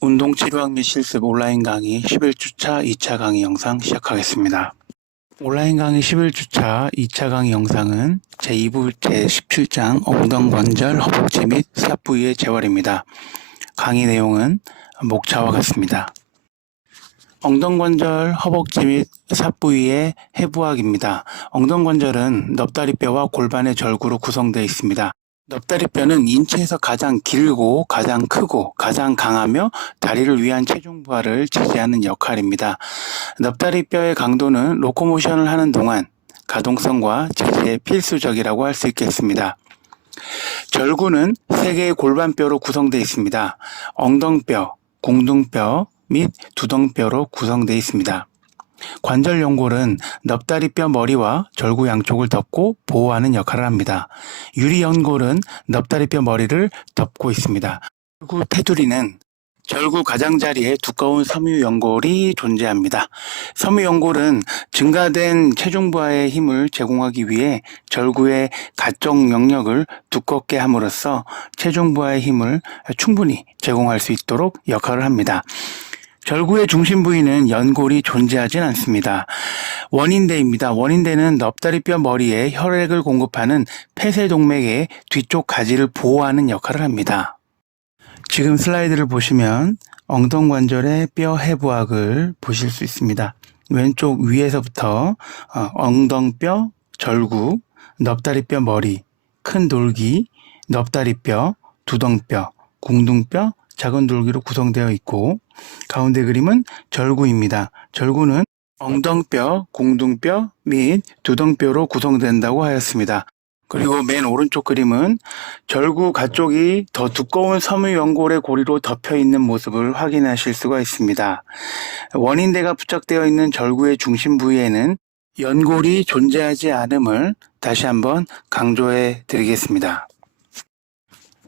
운동치료학 및 실습 온라인 강의 11주차 2차 강의 영상 시작하겠습니다. 온라인 강의 11주차 2차 강의 영상은 제2부 제17장 엉덩관절, 허벅지 및 스압 부위의 재활입니다. 강의 내용은 목차와 같습니다. 엉덩관절, 허벅지 및 스압 부위의 해부학입니다. 엉덩관절은 넙다리뼈와 골반의 절구로 구성되어 있습니다. 넙다리뼈는 인체에서 가장 길고 가장 크고 가장 강하며 다리를 위한 체중 부하를 지지하는 역할입니다. 넙다리뼈의 강도는 로코모션을 하는 동안 가동성과 지지에 필수적이라고 할 수 있겠습니다. 절구는 3개의 골반뼈로 구성되어 있습니다. 엉덩뼈, 공등뼈 및 두덩뼈로 구성되어 있습니다. 관절 연골은 넙다리뼈 머리와 절구 양쪽을 덮고 보호하는 역할을 합니다. 유리 연골은 넙다리뼈 머리를 덮고 있습니다. 절구 테두리는 절구 가장자리에 두꺼운 섬유 연골이 존재합니다. 섬유 연골은 증가된 체중 부하의 힘을 제공하기 위해 절구의 가쪽 영역을 두껍게 함으로써 체중 부하의 힘을 충분히 제공할 수 있도록 역할을 합니다. 절구의 중심 부위는 연골이 존재하진 않습니다. 원인대입니다. 원인대는 넙다리뼈 머리에 혈액을 공급하는 폐쇄동맥의 뒤쪽 가지를 보호하는 역할을 합니다. 지금 슬라이드를 보시면 엉덩관절의 뼈 해부학을 보실 수 있습니다. 왼쪽 위에서부터 엉덩뼈, 절구, 넙다리뼈 머리, 큰 돌기, 넙다리뼈, 두덩뼈, 궁둥뼈, 작은 돌기로 구성되어 있고 가운데 그림은 절구입니다. 절구는 엉덩뼈, 공등뼈 및 두덩뼈로 구성된다고 하였습니다. 그리고 맨 오른쪽 그림은 절구 가쪽이 더 두꺼운 섬유 연골의 고리로 덮여 있는 모습을 확인하실 수가 있습니다. 원인대가 부착되어 있는 절구의 중심 부위에는 연골이 존재하지 않음을 다시 한번 강조해 드리겠습니다.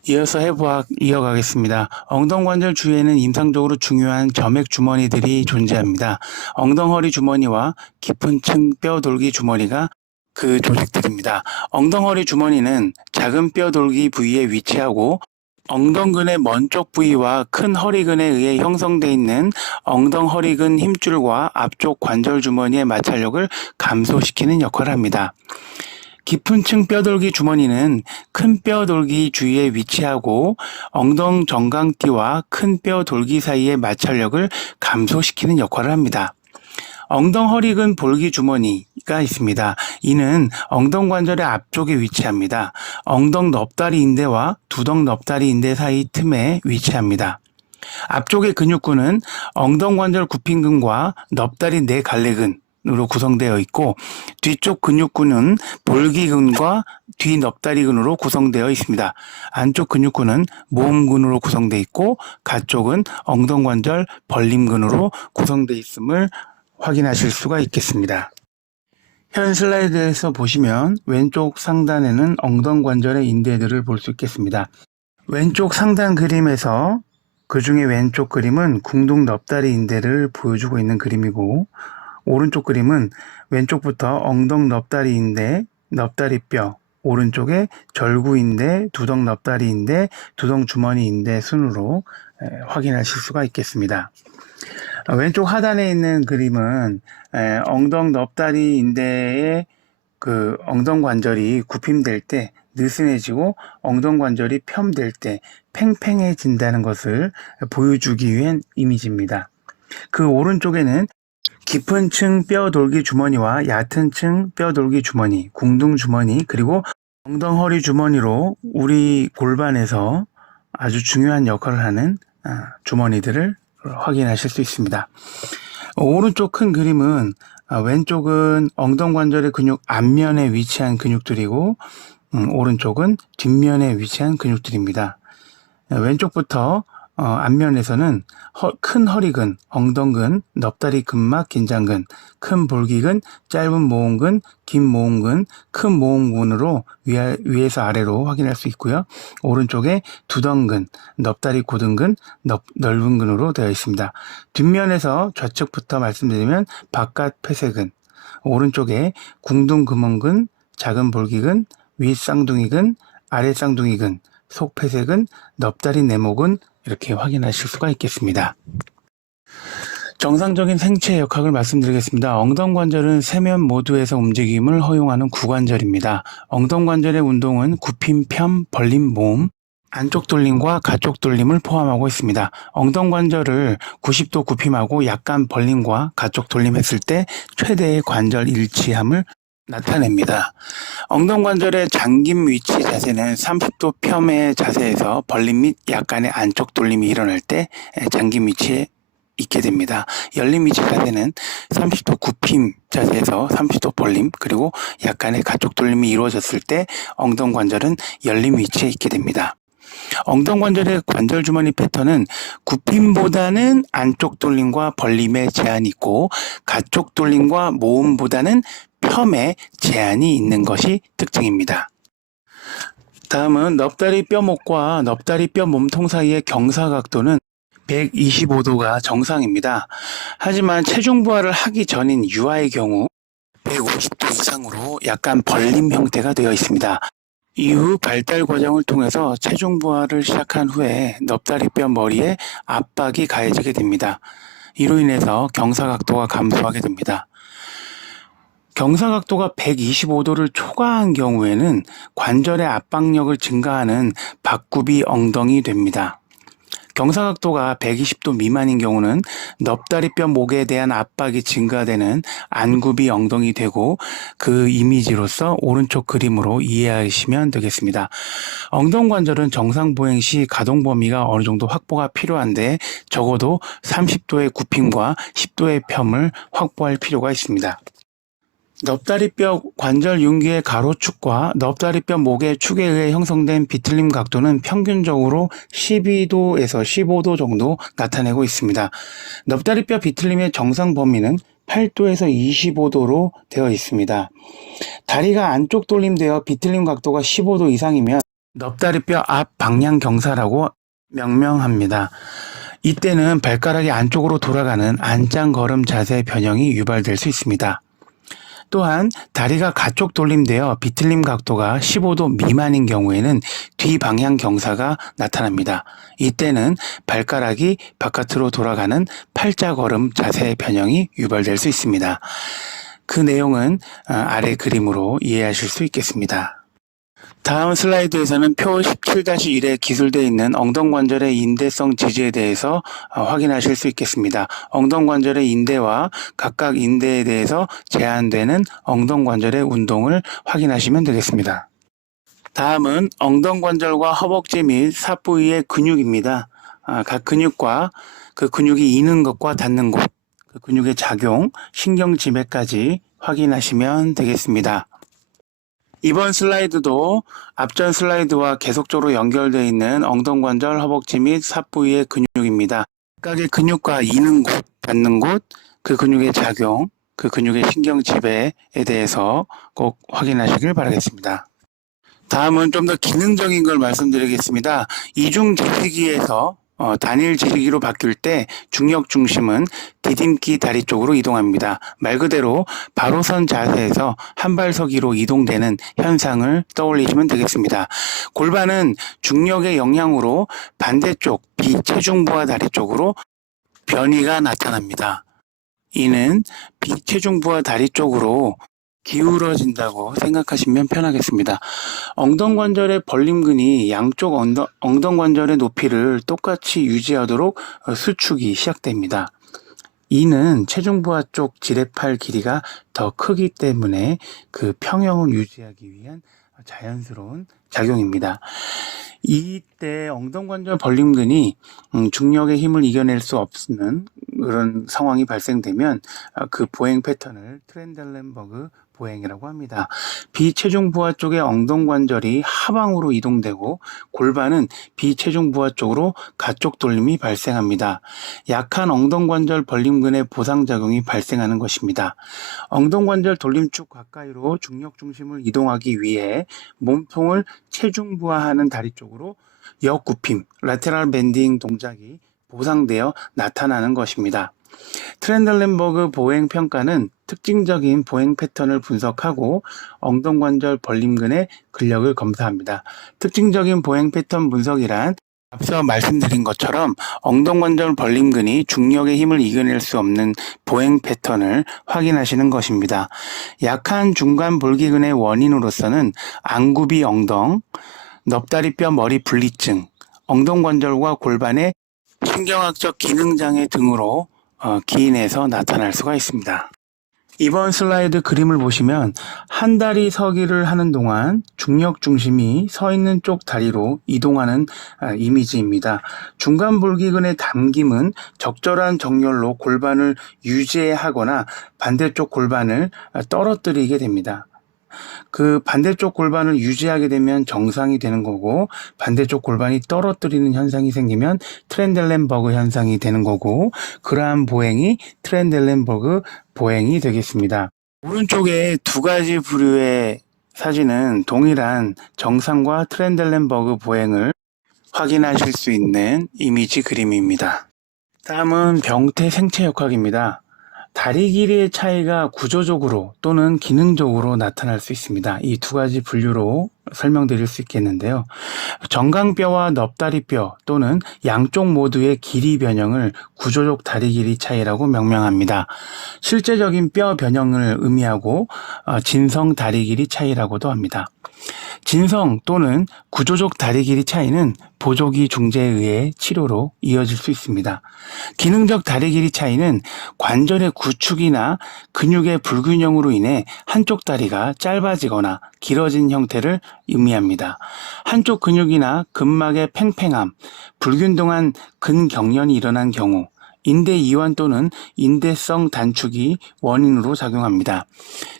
이어서 해부학 이어가겠습니다. 엉덩관절 주위에는 임상적으로 중요한 점액 주머니들이 존재합니다. 엉덩허리 주머니와 깊은 층 뼈돌기 주머니가 그 조직들입니다. 엉덩허리 주머니는 작은 뼈돌기 부위에 위치하고 엉덩근의 먼쪽 부위와 큰 허리근에 의해 형성되어 있는 엉덩허리근 힘줄과 앞쪽 관절 주머니의 마찰력을 감소시키는 역할을 합니다. 깊은 층 뼈돌기 주머니는 큰 뼈돌기 주위에 위치하고 엉덩 정강띠와 큰 뼈돌기 사이의 마찰력을 감소시키는 역할을 합니다. 엉덩허리근 볼기 주머니가 있습니다. 이는 엉덩관절의 앞쪽에 위치합니다. 엉덩 넙다리 인대와 두덩 넙다리 인대 사이 틈에 위치합니다. 앞쪽의 근육군은 엉덩관절 굽힌근과 넙다리 내갈래근 으로 구성되어 있고 뒤쪽 근육군은 볼기근과 뒤넙다리근으로 구성되어 있습니다. 안쪽 근육군은 모음근으로 구성되어 있고 가쪽은 엉덩관절 벌림근으로 구성되어 있음을 확인하실 수가 있겠습니다. 현 슬라이드에서 보시면 왼쪽 상단에는 엉덩관절의 인대들을 볼 수 있겠습니다. 왼쪽 상단 그림에서 그 중에 왼쪽 그림은 궁둥 넙다리 인대를 보여주고 있는 그림이고 오른쪽 그림은 왼쪽부터 엉덩 넙다리 인대, 넙다리뼈, 오른쪽에 절구 인대, 두덩 넙다리 인대, 두덩 주머니 인대 순으로 확인하실 수가 있겠습니다. 왼쪽 하단에 있는 그림은 엉덩 넙다리 인대의 그 엉덩관절이 굽힘될 때 느슨해지고 엉덩관절이 펴될 때 팽팽해진다는 것을 보여주기 위한 이미지입니다. 그 오른쪽에는 깊은 층 뼈돌기 주머니와 얕은 층 뼈돌기 주머니, 궁둥 주머니, 그리고 엉덩허리 주머니로 우리 골반에서 아주 중요한 역할을 하는 주머니들을 확인하실 수 있습니다. 오른쪽 큰 그림은 왼쪽은 엉덩관절의 근육 앞면에 위치한 근육들이고 오른쪽은 뒷면에 위치한 근육들입니다. 왼쪽부터 앞면에서는 큰 허리근, 엉덩근, 넙다리 근막 긴장근, 큰 볼기근, 짧은 모음근, 긴 모음근, 큰 모음근으로 위에서 아래로 확인할 수 있고요. 오른쪽에 두덩근, 넙다리 고등근, 넓은 근으로 되어 있습니다. 뒷면에서 좌측부터 말씀드리면 바깥 폐쇄근, 오른쪽에 궁둥 금원근, 작은 볼기근, 윗 쌍둥이근, 아래 쌍둥이근, 속 폐쇄근, 넙다리 내목근 이렇게 확인하실 수가 있겠습니다. 정상적인 생체 역학을 말씀드리겠습니다. 엉덩관절은 세면 모두에서 움직임을 허용하는 구관절입니다. 엉덩관절의 운동은 굽힘, 펴, 벌림, 모음, 안쪽 돌림과 가쪽 돌림을 포함하고 있습니다. 엉덩관절을 90도 굽힘하고 약간 벌림과 가쪽 돌림했을 때 최대의 관절 일치함을 나타냅니다. 엉덩관절의 잠김 위치 자세는 30도 펴의 자세에서 벌림 및 약간의 안쪽 돌림이 일어날 때 잠김 위치에 있게 됩니다. 열림 위치 자세는 30도 굽힘 자세에서 30도 벌림 그리고 약간의 가쪽 돌림이 이루어졌을 때 엉덩관절은 열림 위치에 있게 됩니다. 엉덩관절의 관절 주머니 패턴은 굽힘보다는 안쪽 돌림과 벌림에 제한이 있고 가쪽 돌림과 모음보다는 펴에 제한이 있는 것이 특징입니다. 다음은 넙다리 뼈목과 넙다리 뼈 몸통 사이의 경사각도는 125도가 정상입니다. 하지만 체중 부하를 하기 전인 유아의 경우 150도 이상으로 약간 벌림 형태가 되어 있습니다. 이후 발달 과정을 통해서 체중 부하를 시작한 후에 넙다리뼈 머리에 압박이 가해지게 됩니다. 이로 인해서 경사각도가 감소하게 됩니다. 경사각도가 125도를 초과한 경우에는 관절의 압박력을 증가하는 박굽이 엉덩이 됩니다. 경사각도가 120도 미만인 경우는 넙다리뼈 목에 대한 압박이 증가되는 안굽이 엉덩이 되고 그 이미지로서 오른쪽 그림으로 이해하시면 되겠습니다. 엉덩관절은 정상 보행 시 가동 범위가 어느 정도 확보가 필요한데 적어도 30도의 굽힘과 10도의 펴을 확보할 필요가 있습니다. 넙다리뼈 관절 융기의 가로축과 넙다리뼈 목의 축에 의해 형성된 비틀림 각도는 평균적으로 12도에서 15도 정도 나타내고 있습니다. 넙다리뼈 비틀림의 정상 범위는 8도에서 25도로 되어 있습니다. 다리가 안쪽 돌림되어 비틀림 각도가 15도 이상이면 넙다리뼈 앞 방향 경사라고 명명합니다. 이때는 발가락이 안쪽으로 돌아가는 안짱 걸음 자세 변형이 유발될 수 있습니다. 또한 다리가 가쪽 돌림되어 비틀림 각도가 15도 미만인 경우에는 뒤방향 경사가 나타납니다. 이때는 발가락이 바깥으로 돌아가는 팔자걸음 자세 변형이 유발될 수 있습니다. 그 내용은 아래 그림으로 이해하실 수 있겠습니다. 다음 슬라이드에서는 표 17-1에 기술되어 있는 엉덩관절의 인대성 지지에 대해서 확인하실 수 있겠습니다. 엉덩관절의 인대와 각각 인대에 대해서 제한되는 엉덩관절의 운동을 확인하시면 되겠습니다. 다음은 엉덩관절과 허벅지 및 삿부위의 근육입니다. 각 근육과 그 근육이 이는 것과 닿는 곳, 그 근육의 작용, 신경지배까지 확인하시면 되겠습니다. 이번 슬라이드도 앞전 슬라이드와 계속적으로 연결되어 있는 엉덩관절, 허벅지 및 삿부위의 근육입니다. 각각의 근육과 이는 곳, 닿는 곳, 그 근육의 작용, 그 근육의 신경지배에 대해서 꼭 확인하시길 바라겠습니다. 다음은 좀 더 기능적인 걸 말씀드리겠습니다. 이중 지지기에서 단일 지지기로 바뀔 때 중력 중심은 디딤기 다리 쪽으로 이동합니다. 말 그대로 바로선 자세에서 한발서기로 이동되는 현상을 떠올리시면 되겠습니다. 골반은 중력의 영향으로 반대쪽 비체중부하 다리 쪽으로 변이가 나타납니다. 이는 비체중부하 다리 쪽으로 기울어진다고 생각하시면 편하겠습니다. 엉덩관절의 벌림근이 양쪽 엉덩관절의 높이를 똑같이 유지하도록 수축이 시작됩니다. 이는 체중부하 쪽 지뢰팔 길이가 더 크기 때문에 그 평형을 유지하기 위한 자연스러운 작용입니다. 이때 엉덩관절 벌림근이 중력의 힘을 이겨낼 수 없는 그런 상황이 발생되면 그 보행 패턴을 트렌델렌버그 보행이라고 합니다. 비체중 부하 쪽의 엉덩관절이 하방으로 이동되고 골반은 비체중 부하 쪽으로 가쪽 돌림이 발생합니다. 약한 엉덩관절 벌림근의 보상작용이 발생하는 것입니다. 엉덩관절 돌림축 가까이로 중력 중심을 이동하기 위해 몸통을 체중 부하하는 다리 쪽으로 역굽힘, 라테럴 밴딩 동작이 보상되어 나타나는 것입니다. 트렌델렌버그 보행 평가는 특징적인 보행 패턴을 분석하고 엉덩관절 벌림근의 근력을 검사합니다. 특징적인 보행 패턴 분석이란 앞서 말씀드린 것처럼 엉덩관절 벌림근이 중력의 힘을 이겨낼 수 없는 보행 패턴을 확인하시는 것입니다. 약한 중간 볼기근의 원인으로서는 안구비 엉덩, 넙다리뼈 머리 분리증, 엉덩관절과 골반의 신경학적 기능장애 등으로 기인해서 나타날 수가 있습니다. 이번 슬라이드 그림을 보시면 한 다리 서기를 하는 동안 중력 중심이 서 있는 쪽 다리로 이동하는 이미지입니다. 중간 볼기근의 당김은 적절한 정렬로 골반을 유지하거나 반대쪽 골반을 떨어뜨리게 됩니다. 그 반대쪽 골반을 유지하게 되면 정상이 되는 거고, 반대쪽 골반이 떨어뜨리는 현상이 생기면 트렌델렌버그 현상이 되는 거고, 그러한 보행이 트렌델렌버그 보행이 되겠습니다. 오른쪽에 두 가지 부류의 사진은 동일한 정상과 트렌델렌버그 보행을 확인하실 수 있는 이미지 그림입니다. 다음은 병태 생체역학입니다. 다리 길이의 차이가 구조적으로 또는 기능적으로 나타날 수 있습니다. 이 두 가지 분류로 설명드릴 수 있겠는데요. 정강뼈와 넙다리뼈 또는 양쪽 모두의 길이 변형을 구조적 다리 길이 차이라고 명명합니다. 실제적인 뼈 변형을 의미하고 진성 다리 길이 차이라고도 합니다. 진성 또는 구조적 다리 길이 차이는 보조기 중재에 의해 치료로 이어질 수 있습니다. 기능적 다리 길이 차이는 관절의 구축이나 근육의 불균형으로 인해 한쪽 다리가 짧아지거나 길어진 형태를 의미합니다. 한쪽 근육이나 근막의 팽팽함, 불균등한 근경련이 일어난 경우, 인대 이완 또는 인대성 단축이 원인으로 작용합니다.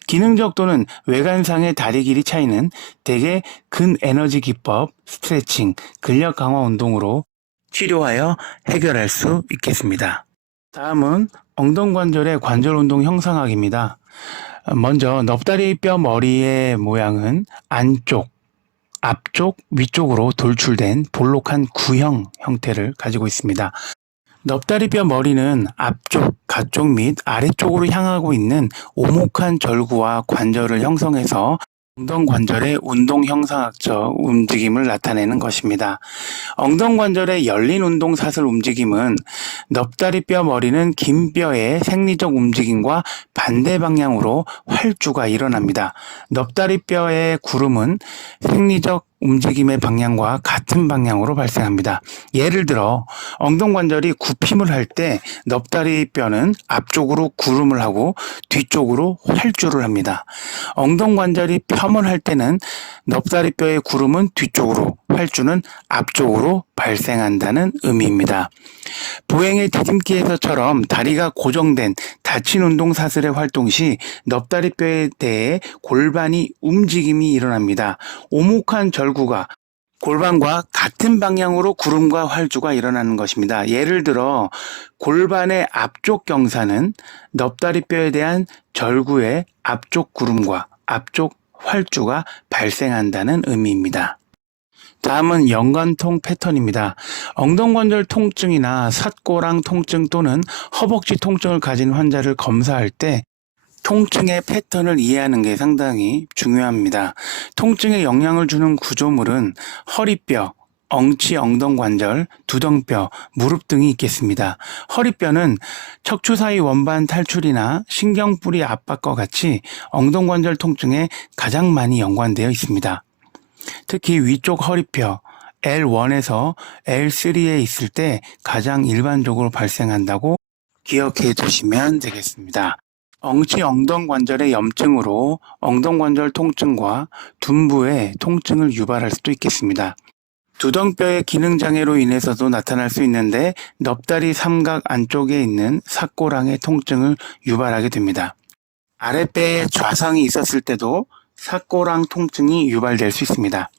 기능적 또는 외관상의 다리 길이 차이는 대개 근에너지 기법, 스트레칭, 근력 강화 운동으로 치료하여 해결할 수 있겠습니다. 다음은 엉덩관절의 관절 운동 형상학입니다. 먼저 넙다리뼈 머리의 모양은 안쪽, 앞쪽, 위쪽으로 돌출된 볼록한 구형 형태를 가지고 있습니다. 넙다리뼈 머리는 앞쪽, 가쪽 및 아래쪽으로 향하고 있는 오목한 절구와 관절을 형성해서 엉덩관절의 운동 형상학적 움직임을 나타내는 것입니다. 엉덩관절의 열린 운동 사슬 움직임은 넙다리뼈 머리는 긴 뼈의 생리적 움직임과 반대 방향으로 활주가 일어납니다. 넙다리뼈의 구름은 생리적 움직임의 방향과 같은 방향으로 발생합니다. 예를 들어 엉덩관절이 굽힘을 할 때 넙다리뼈는 앞쪽으로 구름을 하고 뒤쪽으로 활주를 합니다. 엉덩관절이 펴문할 때는 넙다리뼈의 구름은 뒤쪽으로, 활주는 앞쪽으로 발생한다는 의미입니다. 보행의 디딤기에서처럼 다리가 고정된 닫힌 운동 사슬의 활동 시 넙다리뼈에 대해 골반이 움직임이 일어납니다. 오목한 절구가 골반과 같은 방향으로 구름과 활주가 일어나는 것입니다. 예를 들어 골반의 앞쪽 경사는 넙다리뼈에 대한 절구의 앞쪽 구름과 앞쪽 활주가 발생한다는 의미입니다. 다음은 연관통 패턴입니다. 엉덩관절 통증이나 삿고랑 통증 또는 허벅지 통증을 가진 환자를 검사할 때 통증의 패턴을 이해하는 게 상당히 중요합니다. 통증에 영향을 주는 구조물은 허리뼈, 엉치 엉덩관절, 두덩뼈, 무릎 등이 있겠습니다. 허리뼈는 척추 사이 원반 탈출이나 신경뿌리 압박과 같이 엉덩관절 통증에 가장 많이 연관되어 있습니다. 특히 위쪽 허리뼈 L1에서 L3에 있을 때 가장 일반적으로 발생한다고 기억해 두시면 되겠습니다. 엉치 엉덩관절의 염증으로 엉덩관절 통증과 둔부의 통증을 유발할 수도 있겠습니다. 두덩뼈의 기능장애로 인해서도 나타날 수 있는데 넙다리 삼각 안쪽에 있는 삿고랑의 통증을 유발하게 됩니다. 아랫배에 좌상이 있었을 때도 삿고랑 통증이 유발될 수 있습니다.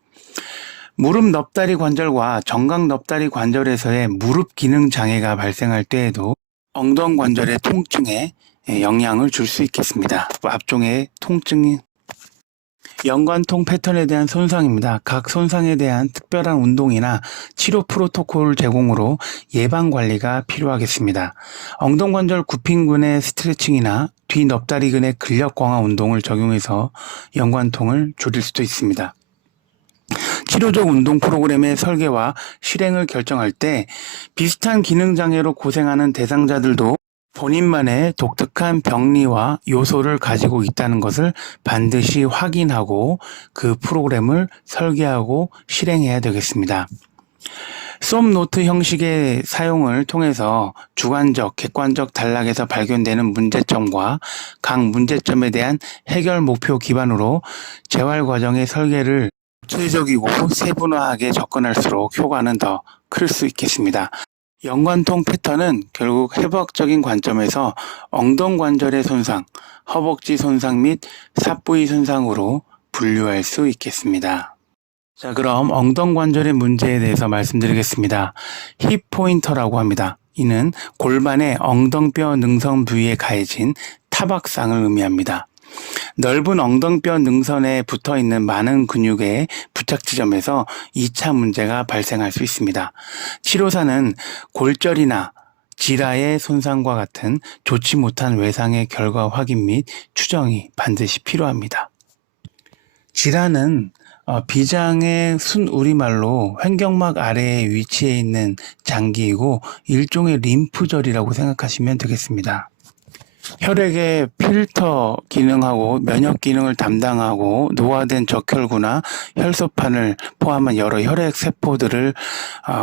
무릎 넙다리 관절과 정강 넙다리 관절에서의 무릎 기능 장애가 발생할 때에도 엉덩관절의 통증에 영향을 줄 수 있겠습니다. 앞쪽의 통증이 연관통 패턴에 대한 손상입니다. 각 손상에 대한 특별한 운동이나 치료 프로토콜 제공으로 예방 관리가 필요하겠습니다. 엉덩관절 굽힘근의 스트레칭이나 뒤 넙다리근의 근력 강화 운동을 적용해서 연관통을 줄일 수도 있습니다. 치료적 운동 프로그램의 설계와 실행을 결정할 때 비슷한 기능 장애로 고생하는 대상자들도 본인만의 독특한 병리와 요소를 가지고 있다는 것을 반드시 확인하고 그 프로그램을 설계하고 실행해야 되겠습니다. 쏨노트 형식의 사용을 통해서 주관적, 객관적 단락에서 발견되는 문제점과 각 문제점에 대한 해결 목표 기반으로 재활 과정의 설계를 구체적이고 세분화하게 접근할수록 효과는 더 클 수 있겠습니다. 연관통 패턴은 결국 해부학적인 관점에서 엉덩관절의 손상, 허벅지 손상 및 삿부위 손상으로 분류할 수 있겠습니다. 자, 그럼 엉덩관절의 문제에 대해서 말씀드리겠습니다. 힙 포인터라고 합니다. 이는 골반의 엉덩뼈 능선 부위에 가해진 타박상을 의미합니다. 넓은 엉덩뼈 능선에 붙어 있는 많은 근육의 부착 지점에서 2차 문제가 발생할 수 있습니다. 치료사는 골절이나 지라의 손상과 같은 좋지 못한 외상의 결과 확인 및 추정이 반드시 필요합니다. 지라는 비장의 순우리말로 횡격막 아래에 위치해 있는 장기이고 일종의 림프절이라고 생각하시면 되겠습니다. 혈액의 필터 기능하고 면역 기능을 담당하고 노화된 적혈구나 혈소판을 포함한 여러 혈액 세포들을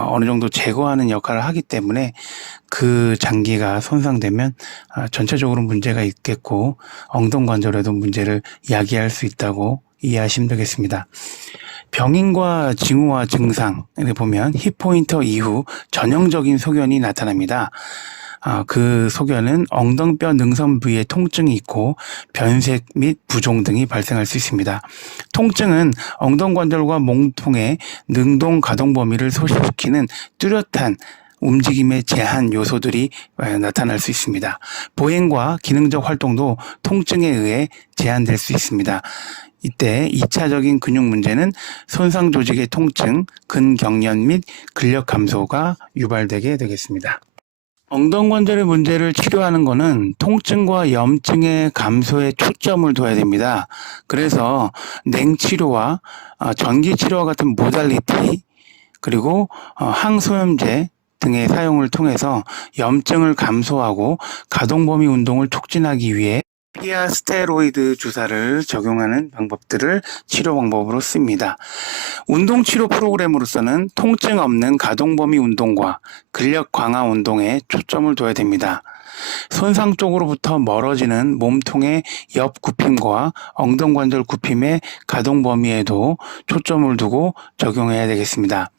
어느 정도 제거하는 역할을 하기 때문에 그 장기가 손상되면 전체적으로 문제가 있겠고 엉덩관절에도 문제를 야기할 수 있다고 이해하시면 되겠습니다. 병인과 징후와 증상을 보면 힙포인터 이후 전형적인 소견이 나타납니다. 그 소견은 엉덩뼈 능선 부위에 통증이 있고 변색 및 부종 등이 발생할 수 있습니다. 통증은 엉덩관절과 몸통의 능동 가동 범위를 소실시키는 뚜렷한 움직임의 제한 요소들이 나타날 수 있습니다. 보행과 기능적 활동도 통증에 의해 제한될 수 있습니다. 이때 2차적인 근육 문제는 손상 조직의 통증, 근경련 및 근력 감소가 유발되게 되겠습니다. 엉덩관절의 문제를 치료하는 것은 통증과 염증의 감소에 초점을 둬야 됩니다. 그래서 냉치료와 전기치료와 같은 모달리티 그리고 항소염제 등의 사용을 통해서 염증을 감소하고 가동범위 운동을 촉진하기 위해 피아스테로이드 주사를 적용하는 방법들을 치료 방법으로 씁니다. 운동치료 프로그램으로서는 통증 없는 가동범위 운동과 근력 강화 운동에 초점을 둬야 됩니다. 손상 쪽으로부터 멀어지는 몸통의 옆 굽힘과 엉덩관절 굽힘의 가동 범위에도 초점을 두고 적용해야 되겠습니다.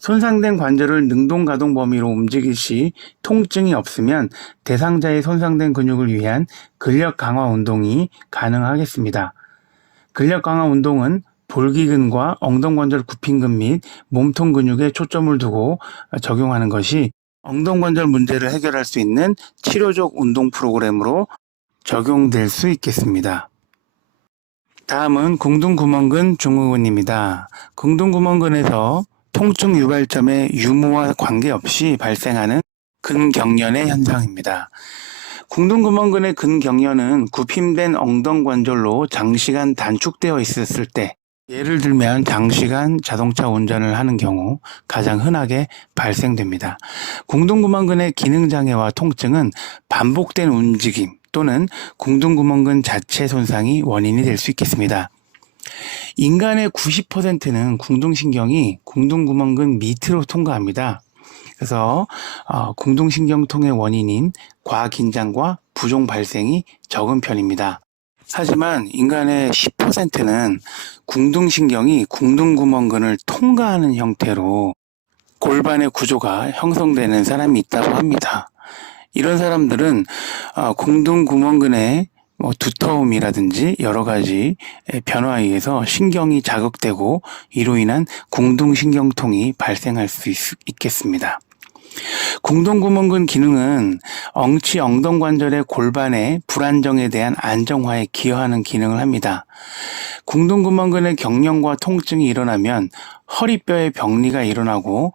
손상된 관절을 능동 가동 범위로 움직일 시 통증이 없으면 대상자의 손상된 근육을 위한 근력 강화 운동이 가능하겠습니다. 근력 강화 운동은 볼기근과 엉덩관절 굽힘근 및 몸통 근육에 초점을 두고 적용하는 것이 엉덩관절 문제를 해결할 수 있는 치료적 운동 프로그램으로 적용될 수 있겠습니다. 다음은 궁둥구멍근 증후군입니다. 궁둥구멍근에서 통증 유발점의 유무와 관계없이 발생하는 근경련의 현상입니다. 궁둥구멍근의 근경련은 굽힘된 엉덩관절로 장시간 단축되어 있었을 때, 예를 들면 장시간 자동차 운전을 하는 경우 가장 흔하게 발생됩니다. 궁둥구멍근의 기능장애와 통증은 반복된 움직임 또는 궁둥구멍근 자체 손상이 원인이 될 수 있겠습니다. 인간의 90%는 궁둥신경이 궁둥구멍근 밑으로 통과합니다. 그래서 궁둥신경통의 원인인 과긴장과 부종 발생이 적은 편입니다. 하지만 인간의 10%는 궁둥신경이 궁둥구멍근을 통과하는 형태로 골반의 구조가 형성되는 사람이 있다고 합니다. 이런 사람들은 궁둥구멍근의 두터움이라든지 여러 가지 변화에 의해서 신경이 자극되고 이로 인한 궁둥신경통이 발생할 수 있겠습니다. 궁둥구멍근 기능은 엉치 엉덩관절의 골반의 불안정에 대한 안정화에 기여하는 기능을 합니다. 궁둥구멍근의 경련과 통증이 일어나면 허리뼈의 병리가 일어나고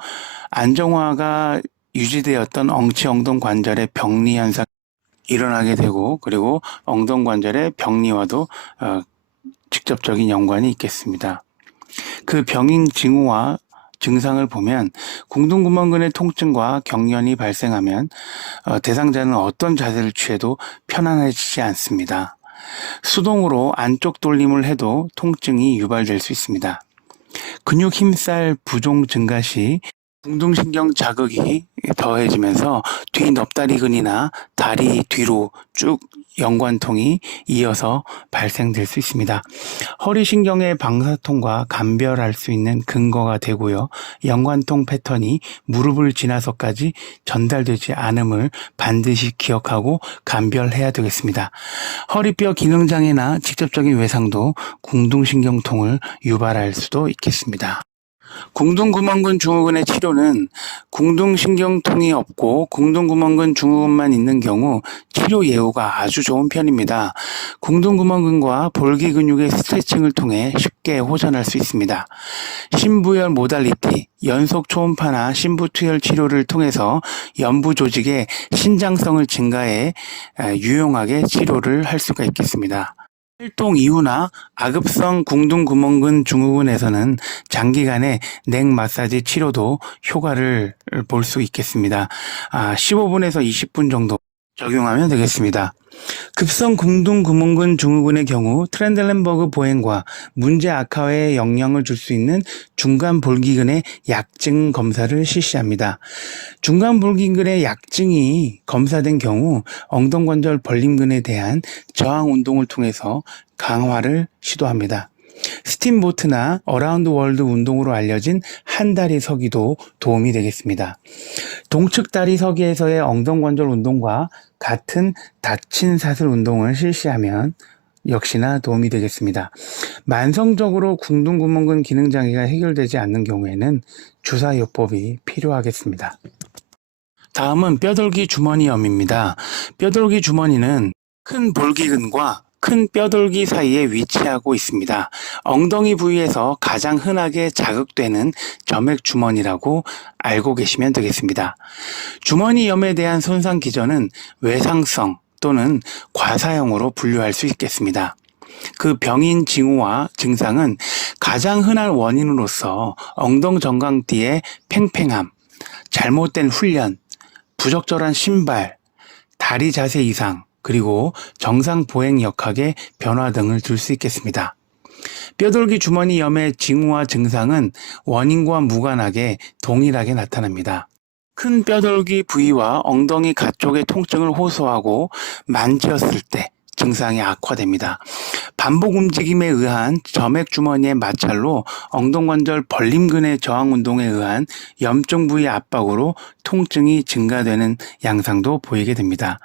안정화가 유지되었던 엉치 엉덩관절의 병리 현상이 일어나게 되고 그리고 엉덩관절의 병리와도 직접적인 연관이 있겠습니다. 그 병인 징후와 증상을 보면 궁둥구멍근의 통증과 경련이 발생하면 대상자는 어떤 자세를 취해도 편안해지지 않습니다. 수동으로 안쪽 돌림을 해도 통증이 유발될 수 있습니다. 근육 힘살 부종 증가 시 궁둥신경 자극이 더해지면서 뒤 넙다리근이나 다리 뒤로 쭉 연관통이 이어서 발생될 수 있습니다. 허리신경의 방사통과 감별할 수 있는 근거가 되고요. 연관통 패턴이 무릎을 지나서까지 전달되지 않음을 반드시 기억하고 감별해야 되겠습니다. 허리뼈 기능장애나 직접적인 외상도 궁둥신경통을 유발할 수도 있겠습니다. 궁둥구멍근 증후군의 치료는 궁둥신경통이 없고 궁둥구멍근 증후군만 있는 경우 치료 예후가 아주 좋은 편입니다. 궁둥구멍근과 볼기 근육의 스트레칭을 통해 쉽게 호전할 수 있습니다. 심부열 모달리티, 연속 초음파나 심부투혈 치료를 통해서 연부 조직의 신장성을 증가해 유용하게 치료를 할 수가 있겠습니다. 활동 이후나 아급성 궁둥구멍근 증후군에서는 장기간의 냉 마사지 치료도 효과를 볼 수 있겠습니다. 15분에서 20분 정도 적용하면 되겠습니다. 급성 궁둥구멍근 증후군의 경우 트렌델렌버그 보행과 문제 악화에 영향을 줄 수 있는 중간볼기근의 약증 검사를 실시합니다. 중간볼기근의 약증이 검사된 경우 엉덩관절 벌림근에 대한 저항 운동을 통해서 강화를 시도합니다. 스팀보트나 어라운드 월드 운동으로 알려진 한다리 서기도 도움이 되겠습니다. 동측 다리 서기에서의 엉덩관절 운동과 같은 닫힌 사슬 운동을 실시하면 역시나 도움이 되겠습니다. 만성적으로 궁둥구멍근 기능장애가 해결되지 않는 경우에는 주사요법이 필요하겠습니다. 다음은 뼈돌기 주머니염입니다. 뼈돌기 주머니는 큰 볼기근과 큰 뼈돌기 사이에 위치하고 있습니다. 엉덩이 부위에서 가장 흔하게 자극되는 점액 주머니라고 알고 계시면 되겠습니다. 주머니염에 대한 손상 기전은 외상성 또는 과사형으로 분류할 수 있겠습니다. 그 병인 징후와 증상은 가장 흔한 원인으로서 엉덩정강띠의 팽팽함, 잘못된 훈련, 부적절한 신발, 다리 자세 이상, 그리고 정상 보행 역학의 변화 등을 들 수 있겠습니다. 뼈돌기 주머니염의 징후와 증상은 원인과 무관하게 동일하게 나타납니다. 큰 뼈돌기 부위와 엉덩이 가쪽의 통증을 호소하고 만졌을 때 증상이 악화됩니다. 반복 움직임에 의한 점액 주머니의 마찰로 엉덩관절 벌림근의 저항 운동에 의한 염증 부위 압박으로 통증이 증가되는 양상도 보이게 됩니다.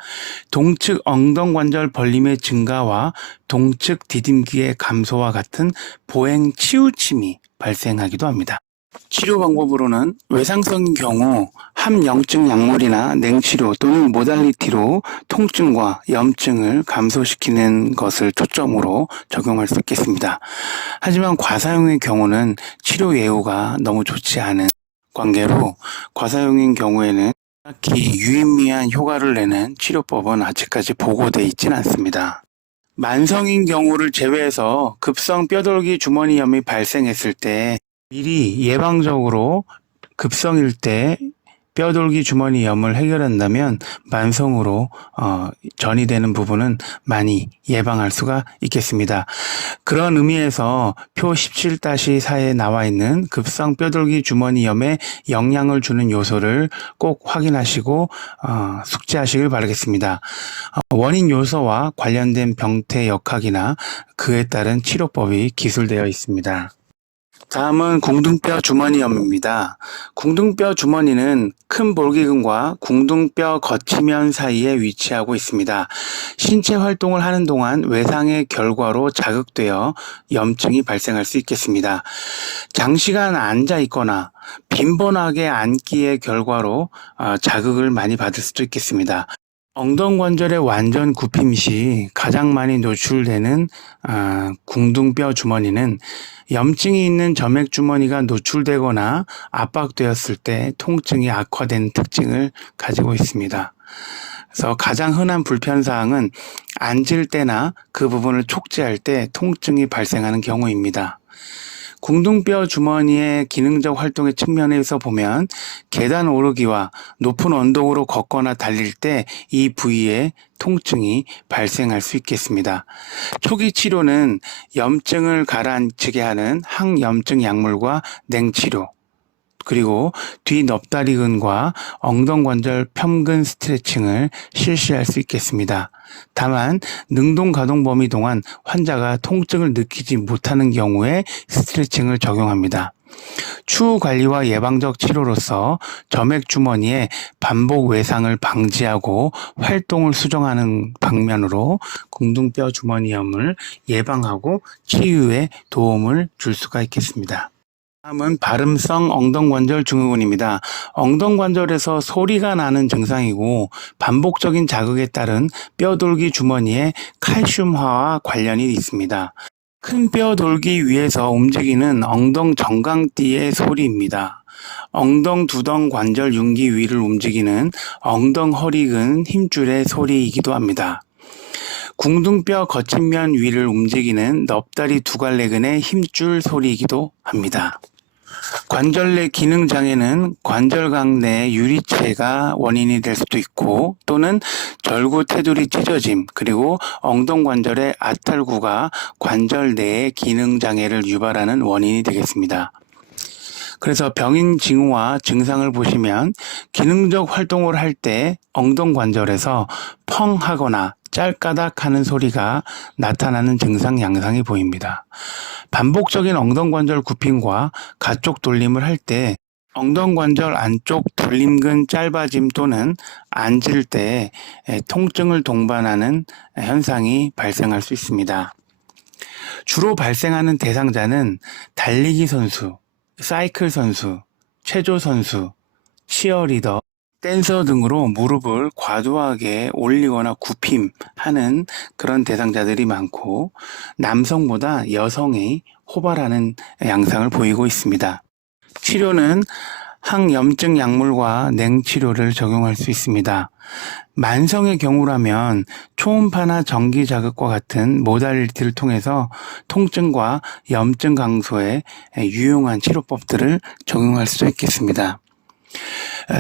동측 엉덩관절 벌림의 증가와 동측 디딤기의 감소와 같은 보행 치우침이 발생하기도 합니다. 치료 방법으로는 외상성인 경우 함영증 약물이나 냉치료 또는 모달리티로 통증과 염증을 감소시키는 것을 초점으로 적용할 수 있겠습니다. 하지만 과사용의 경우는 치료 예후가 너무 좋지 않은 관계로 과사용인 경우에는 딱히 유의미한 효과를 내는 치료법은 아직까지 보고되어 있지는 않습니다. 만성인 경우를 제외해서 급성 뼈돌기 주머니염이 발생했을 때 미리 예방적으로 급성일 때 뼈돌기 주머니염을 해결한다면 만성으로 전이 되는 부분은 많이 예방할 수가 있겠습니다. 그런 의미에서 표 17-4에 나와 있는 급성 뼈돌기 주머니염에 영향을 주는 요소를 꼭 확인하시고 숙지하시길 바라겠습니다. 원인 요소와 관련된 병태 역학이나 그에 따른 치료법이 기술되어 있습니다. 다음은 궁둥뼈 주머니염입니다. 궁둥뼈 주머니는 큰 볼기근과 궁둥뼈 거치면 사이에 위치하고 있습니다. 신체 활동을 하는 동안 외상의 결과로 자극되어 염증이 발생할 수 있겠습니다. 장시간 앉아 있거나 빈번하게 앉기의 결과로 자극을 많이 받을 수도 있겠습니다. 엉덩관절의 완전 굽힘 시 가장 많이 노출되는 궁둥뼈 주머니는 염증이 있는 점액 주머니가 노출되거나 압박되었을 때 통증이 악화된 특징을 가지고 있습니다. 그래서 가장 흔한 불편사항은 앉을 때나 그 부분을 촉지할 때 통증이 발생하는 경우입니다. 궁둥뼈 주머니의 기능적 활동의 측면에서 보면 계단 오르기와 높은 언덕으로 걷거나 달릴 때 이 부위에 통증이 발생할 수 있겠습니다. 초기 치료는 염증을 가라앉히게 하는 항염증 약물과 냉치료, 그리고 뒤 넙다리근과 엉덩관절 편근 스트레칭을 실시할 수 있겠습니다. 다만 능동 가동 범위 동안 환자가 통증을 느끼지 못하는 경우에 스트레칭을 적용합니다. 추후 관리와 예방적 치료로서 점액 주머니의 반복 외상을 방지하고 활동을 수정하는 방면으로 궁둥뼈 주머니염을 예방하고 치유에 도움을 줄 수가 있겠습니다. 다음은 발음성 엉덩관절 증후군입니다. 엉덩관절에서 소리가 나는 증상이고 반복적인 자극에 따른 뼈돌기 주머니의 칼슘화와 관련이 있습니다. 큰 뼈돌기 위에서 움직이는 엉덩 정강띠의 소리입니다. 엉덩 두덩 관절 융기 위를 움직이는 엉덩 허리근 힘줄의 소리이기도 합니다. 궁둥뼈 거친 면 위를 움직이는 넙다리 두갈래근의 힘줄 소리이기도 합니다. 관절 내 기능 장애는 관절각 내 유리체가 원인이 될 수도 있고 또는 절구 테두리 찢어짐 그리고 엉덩관절의 아탈구가 관절 내의 기능 장애를 유발하는 원인이 되겠습니다. 그래서 병인 징후와 증상을 보시면 기능적 활동을 할 때 엉덩관절에서 펑 하거나 짤까닥 하는 소리가 나타나는 증상 양상이 보입니다. 반복적인 엉덩관절 굽힘과 가쪽 돌림을 할 때 엉덩관절 안쪽 돌림근 짧아짐 또는 앉을 때 통증을 동반하는 현상이 발생할 수 있습니다. 주로 발생하는 대상자는 달리기 선수, 사이클 선수, 체조 선수, 치어리더, 댄서 등으로 무릎을 과도하게 올리거나 굽힘하는 그런 대상자들이 많고 남성보다 여성이 호발하는 양상을 보이고 있습니다. 치료는 항염증 약물과 냉치료를 적용할 수 있습니다. 만성의 경우라면 초음파나 전기 자극과 같은 모달리티를 통해서 통증과 염증 강소에 유용한 치료법들을 적용할 수 있겠습니다.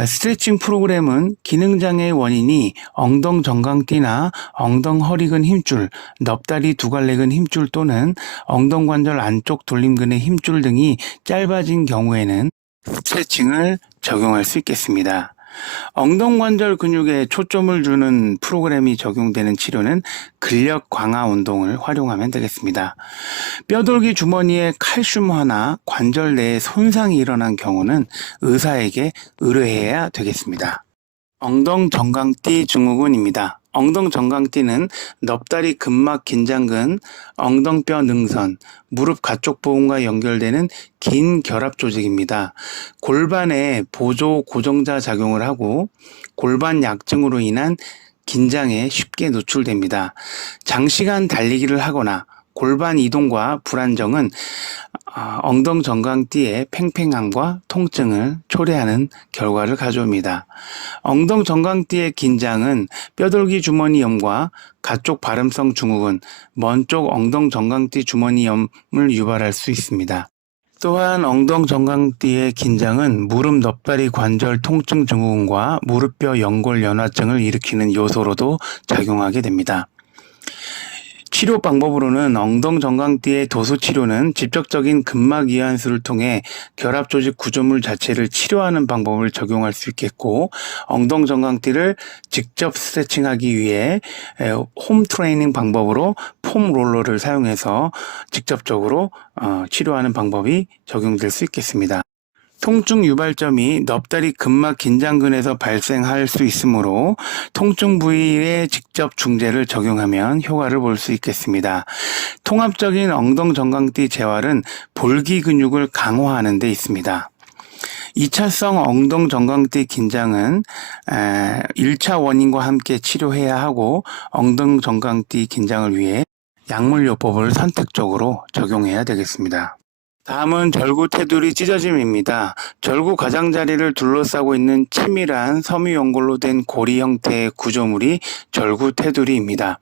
스트레칭 프로그램은 기능장애의 원인이 엉덩 정강띠나 엉덩 허리근 힘줄, 넙다리 두갈래근 힘줄 또는 엉덩관절 안쪽 돌림근의 힘줄 등이 짧아진 경우에는 스트레칭을 적용할 수 있겠습니다. 엉덩관절 근육에 초점을 주는 프로그램이 적용되는 치료는 근력 강화 운동을 활용하면 되겠습니다. 뼈돌기 주머니에 칼슘화나 관절 내에 손상이 일어난 경우는 의사에게 의뢰해야 되겠습니다. 엉덩 정강띠 증후군입니다. 엉덩 정강띠는 넙다리 근막 긴장근, 엉덩뼈 능선, 무릎 가쪽 부분과 연결되는 긴 결합 조직입니다. 골반에 보조 고정자 작용을 하고 골반 약증으로 인한 긴장에 쉽게 노출됩니다. 장시간 달리기를 하거나 골반 이동과 불안정은 엉덩 정강띠의 팽팽함과 통증을 초래하는 결과를 가져옵니다. 엉덩 정강띠의 긴장은 뼈돌기 주머니염과 가쪽 발음성 증후군, 먼쪽 엉덩 정강띠 주머니염을 유발할 수 있습니다. 또한 엉덩 정강띠의 긴장은 무릎 넙다리 관절 통증 증후군과 무릎뼈 연골 연화증을 일으키는 요소로도 작용하게 됩니다. 치료 방법으로는 엉덩 정강띠의 도수 치료는 직접적인 근막 이완술을 통해 결합 조직 구조물 자체를 치료하는 방법을 적용할 수 있겠고, 엉덩 정강띠를 직접 스트레칭하기 위해 홈 트레이닝 방법으로 폼 롤러를 사용해서 직접적으로 치료하는 방법이 적용될 수 있겠습니다. 통증 유발점이 넙다리 근막 긴장근에서 발생할 수 있으므로 통증 부위에 직접 중재를 적용하면 효과를 볼 수 있겠습니다. 통합적인 엉덩 정강띠 재활은 볼기 근육을 강화하는 데 있습니다. 2차성 엉덩 정강띠 긴장은 1차 원인과 함께 치료해야 하고 엉덩 정강띠 긴장을 위해 약물요법을 선택적으로 적용해야 되겠습니다. 다음은 절구 테두리 찢어짐입니다. 절구 가장자리를 둘러싸고 있는 치밀한 섬유연골로 된 고리 형태의 구조물이 절구 테두리입니다.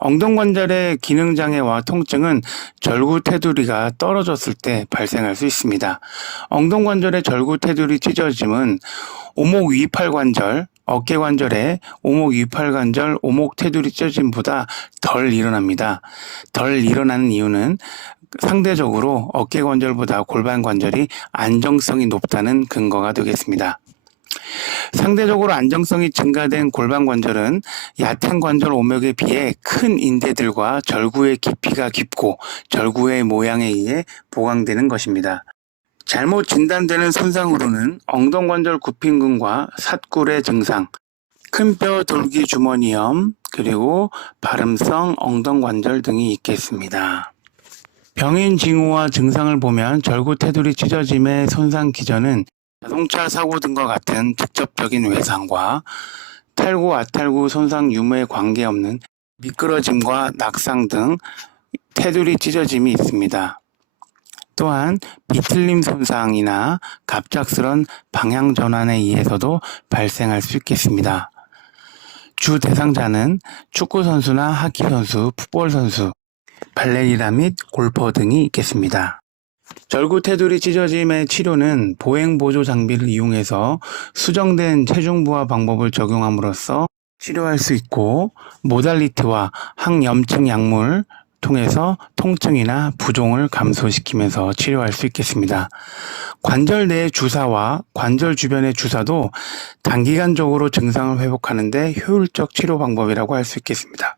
엉덩관절의 기능장애와 통증은 절구 테두리가 떨어졌을 때 발생할 수 있습니다. 엉덩관절의 절구 테두리 찢어짐은 오목 위팔관절, 어깨관절의 오목 위팔관절, 오목 테두리 찢어짐보다 덜 일어납니다. 덜 일어나는 이유는 상대적으로 어깨관절보다 골반관절이 안정성이 높다는 근거가 되겠습니다. 상대적으로 안정성이 증가된 골반관절은 얕은 관절 오목에 비해 큰 인대들과 절구의 깊이가 깊고 절구의 모양에 의해 보강되는 것입니다. 잘못 진단되는 손상으로는 엉덩관절 굽힘근과 삿굴의 증상, 큰뼈 돌기 주머니염, 그리고 발음성 엉덩관절 등이 있겠습니다. 병인 징후와 증상을 보면 절구 테두리 찢어짐의 손상 기전은 자동차 사고 등과 같은 직접적인 외상과 탈구, 아탈구 손상 유무에 관계없는 미끄러짐과 낙상 등 테두리 찢어짐이 있습니다. 또한 비틀림 손상이나 갑작스런 방향 전환에 의해서도 발생할 수 있겠습니다. 주 대상자는 축구선수나 하키선수, 풋볼선수, 발레리나 및 골퍼 등이 있겠습니다. 절구 테두리 찢어짐의 치료는 보행보조 장비를 이용해서 수정된 체중부하 방법을 적용함으로써 치료할 수 있고, 모달리티와 항염증 약물 통해서 통증이나 부종을 감소시키면서 치료할 수 있겠습니다. 관절 내 주사와 관절 주변의 주사도 단기간적으로 증상을 회복하는 데 효율적 치료 방법이라고 할 수 있겠습니다.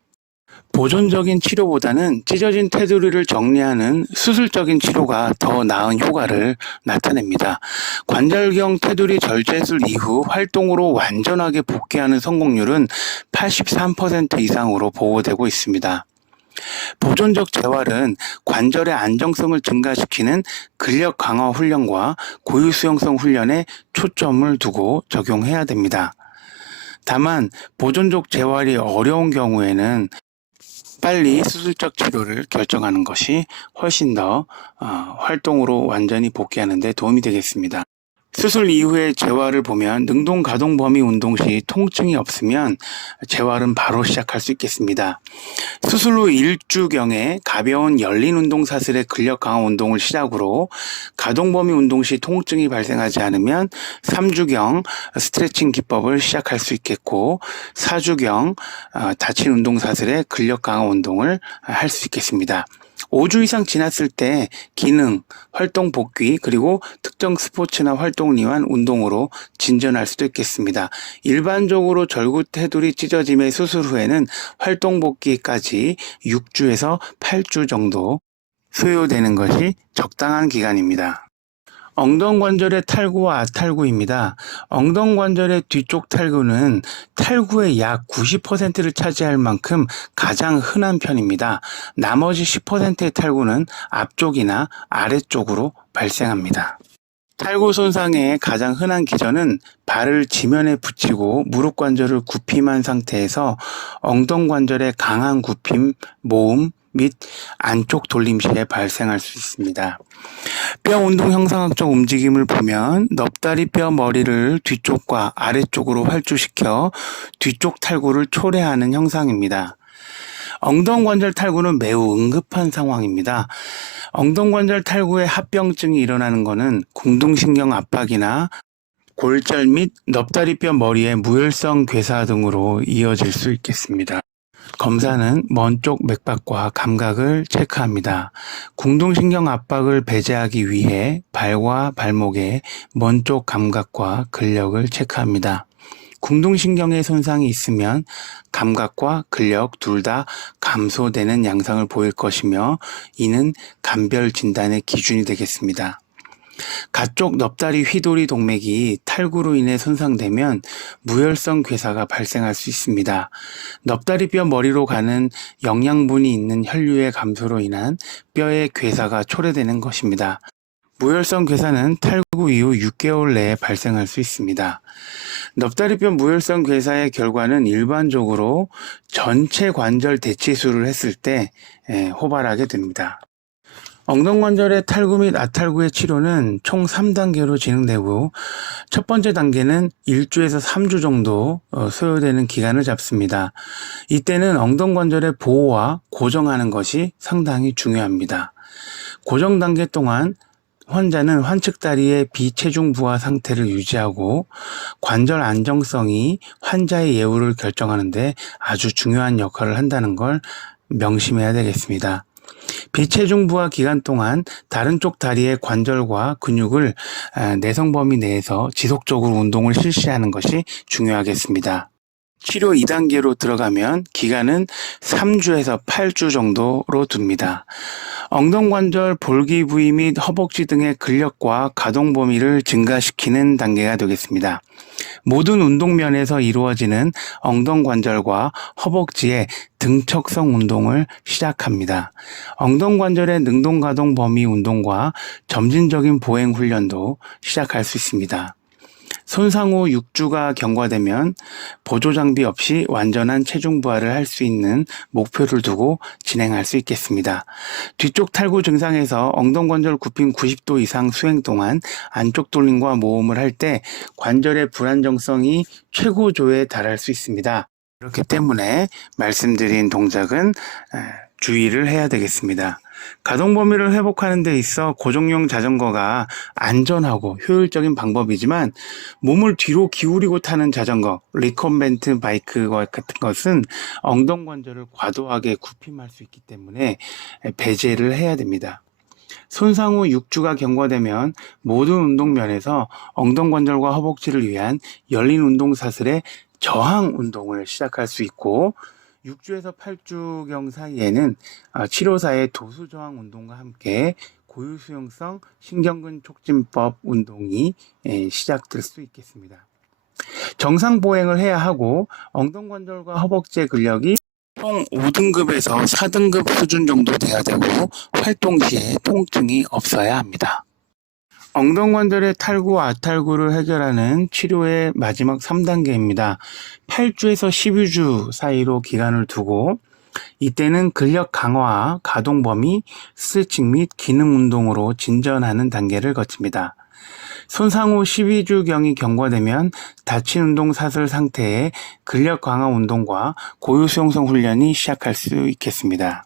보존적인 치료보다는 찢어진 테두리를 정리하는 수술적인 치료가 더 나은 효과를 나타냅니다. 관절경 테두리 절제술 이후 활동으로 완전하게 복귀하는 성공률은 83% 이상으로 보고되고 있습니다. 보존적 재활은 관절의 안정성을 증가시키는 근력 강화 훈련과 고유 수용성 훈련에 초점을 두고 적용해야 됩니다. 다만 보존적 재활이 어려운 경우에는 빨리 수술적 치료를 결정하는 것이 훨씬 더 활동으로 완전히 복귀하는 데 도움이 되겠습니다. 수술 이후의 재활을 보면 능동 가동 범위 운동 시 통증이 없으면 재활은 바로 시작할 수 있겠습니다. 수술 후 1주경에 가벼운 열린 운동 사슬의 근력 강화 운동을 시작으로 가동 범위 운동 시 통증이 발생하지 않으면 3주경 스트레칭 기법을 시작할 수 있겠고, 4주경 다친 운동 사슬의 근력 강화 운동을 할 수 있겠습니다. 5주 이상 지났을 때 기능, 활동 복귀, 그리고 특정 스포츠나 활동을 위한 운동으로 진전할 수도 있겠습니다. 일반적으로 절구 테두리 찢어짐의 수술 후에는 활동 복귀까지 6주에서 8주 정도 소요되는 것이 적당한 기간입니다. 엉덩관절의 탈구와 아탈구입니다. 엉덩관절의 뒤쪽 탈구는 탈구의 약 90%를 차지할 만큼 가장 흔한 편입니다. 나머지 10%의 탈구는 앞쪽이나 아래쪽으로 발생합니다. 탈구 손상의 가장 흔한 기전은 발을 지면에 붙이고 무릎 관절을 굽힘한 상태에서 엉덩관절의 강한 굽힘, 모음 및 안쪽 돌림 시에 발생할 수 있습니다. 뼈 운동 형상학적 움직임을 보면 넙다리 뼈 머리를 뒤쪽과 아래쪽으로 활주시켜 뒤쪽 탈구를 초래하는 형상입니다. 엉덩관절 탈구는 매우 응급한 상황입니다. 엉덩관절 탈구의 합병증이 일어나는 것은 궁둥신경 압박이나 골절 및 넙다리뼈 머리의 무혈성 괴사 등으로 이어질 수 있겠습니다. 검사는 먼 쪽 맥박과 감각을 체크합니다. 궁둥신경 압박을 배제하기 위해 발과 발목의 먼 쪽 감각과 근력을 체크합니다. 궁둥신경에 손상이 있으면 감각과 근력 둘 다 감소되는 양상을 보일 것이며, 이는 감별 진단의 기준이 되겠습니다. 가쪽 넙다리 휘도리 동맥이 탈구로 인해 손상되면 무혈성 괴사가 발생할 수 있습니다. 넙다리뼈 머리로 가는 영양분이 있는 혈류의 감소로 인한 뼈의 괴사가 초래되는 것입니다. 무혈성 괴사는 탈구 이후 6개월 내에 발생할 수 있습니다. 넙다리뼈 무혈성 괴사의 결과는 일반적으로 전체 관절 대치술을 했을 때 호발하게 됩니다. 엉덩관절의 탈구 및 아탈구의 치료는 총 3단계로 진행되고 첫 번째 단계는 1주에서 3주 정도 소요되는 기간을 잡습니다. 이때는 엉덩관절의 보호와 고정하는 것이 상당히 중요합니다. 고정 단계 동안 환자는 환측다리의 비체중 부하 상태를 유지하고 관절 안정성이 환자의 예후를 결정하는 데 아주 중요한 역할을 한다는 걸 명심해야 되겠습니다. 비체중 부하 기간 동안 다른 쪽 다리의 관절과 근육을 내성 범위 내에서 지속적으로 운동을 실시하는 것이 중요하겠습니다. 치료 2단계로 들어가면 기간은 3주에서 8주 정도로 둡니다. 엉덩관절 볼기 부위 및 허벅지 등의 근력과 가동 범위를 증가시키는 단계가 되겠습니다. 모든 운동면에서 이루어지는 엉덩관절과 허벅지의 등척성 운동을 시작합니다. 엉덩관절의 능동가동 범위 운동과 점진적인 보행 훈련도 시작할 수 있습니다. 손상 후 6주가 경과되면 보조 장비 없이 완전한 체중 부하를 할 수 있는 목표를 두고 진행할 수 있겠습니다. 뒤쪽 탈구 증상에서 엉덩관절 굽힘 90도 이상 수행 동안 안쪽 돌림과 모음을 할 때 관절의 불안정성이 최고조에 달할 수 있습니다. 그렇기 때문에 말씀드린 동작은 주의를 해야 되겠습니다. 가동 범위를 회복하는 데 있어 고정용 자전거가 안전하고 효율적인 방법이지만 몸을 뒤로 기울이고 타는 자전거, 리컴벤트 바이크 같은 것은 엉덩관절을 과도하게 굽힘할 수 있기 때문에 배제를 해야 됩니다. 손상 후 6주가 경과되면 모든 운동면에서 엉덩관절과 허벅지를 위한 열린 운동 사슬의 저항 운동을 시작할 수 있고 6주에서 8주경 사이에는 치료사의 도수저항 운동과 함께 고유수용성 신경근 촉진법 운동이 시작될 수 있겠습니다. 정상 보행을 해야 하고 엉덩관절과 허벅지의 근력이 총 5등급에서 4등급 수준 정도 돼야 되고 활동 시에 통증이 없어야 합니다. 엉덩관절의 탈구, 아탈구를 해결하는 치료의 마지막 3단계입니다. 8주에서 12주 사이로 기간을 두고 이때는 근력 강화, 가동 범위, 스트레칭 및 기능 운동으로 진전하는 단계를 거칩니다. 손상 후 12주경이 경과되면 다친 운동 사슬 상태의 근력 강화 운동과 고유수용성 훈련이 시작할 수 있겠습니다.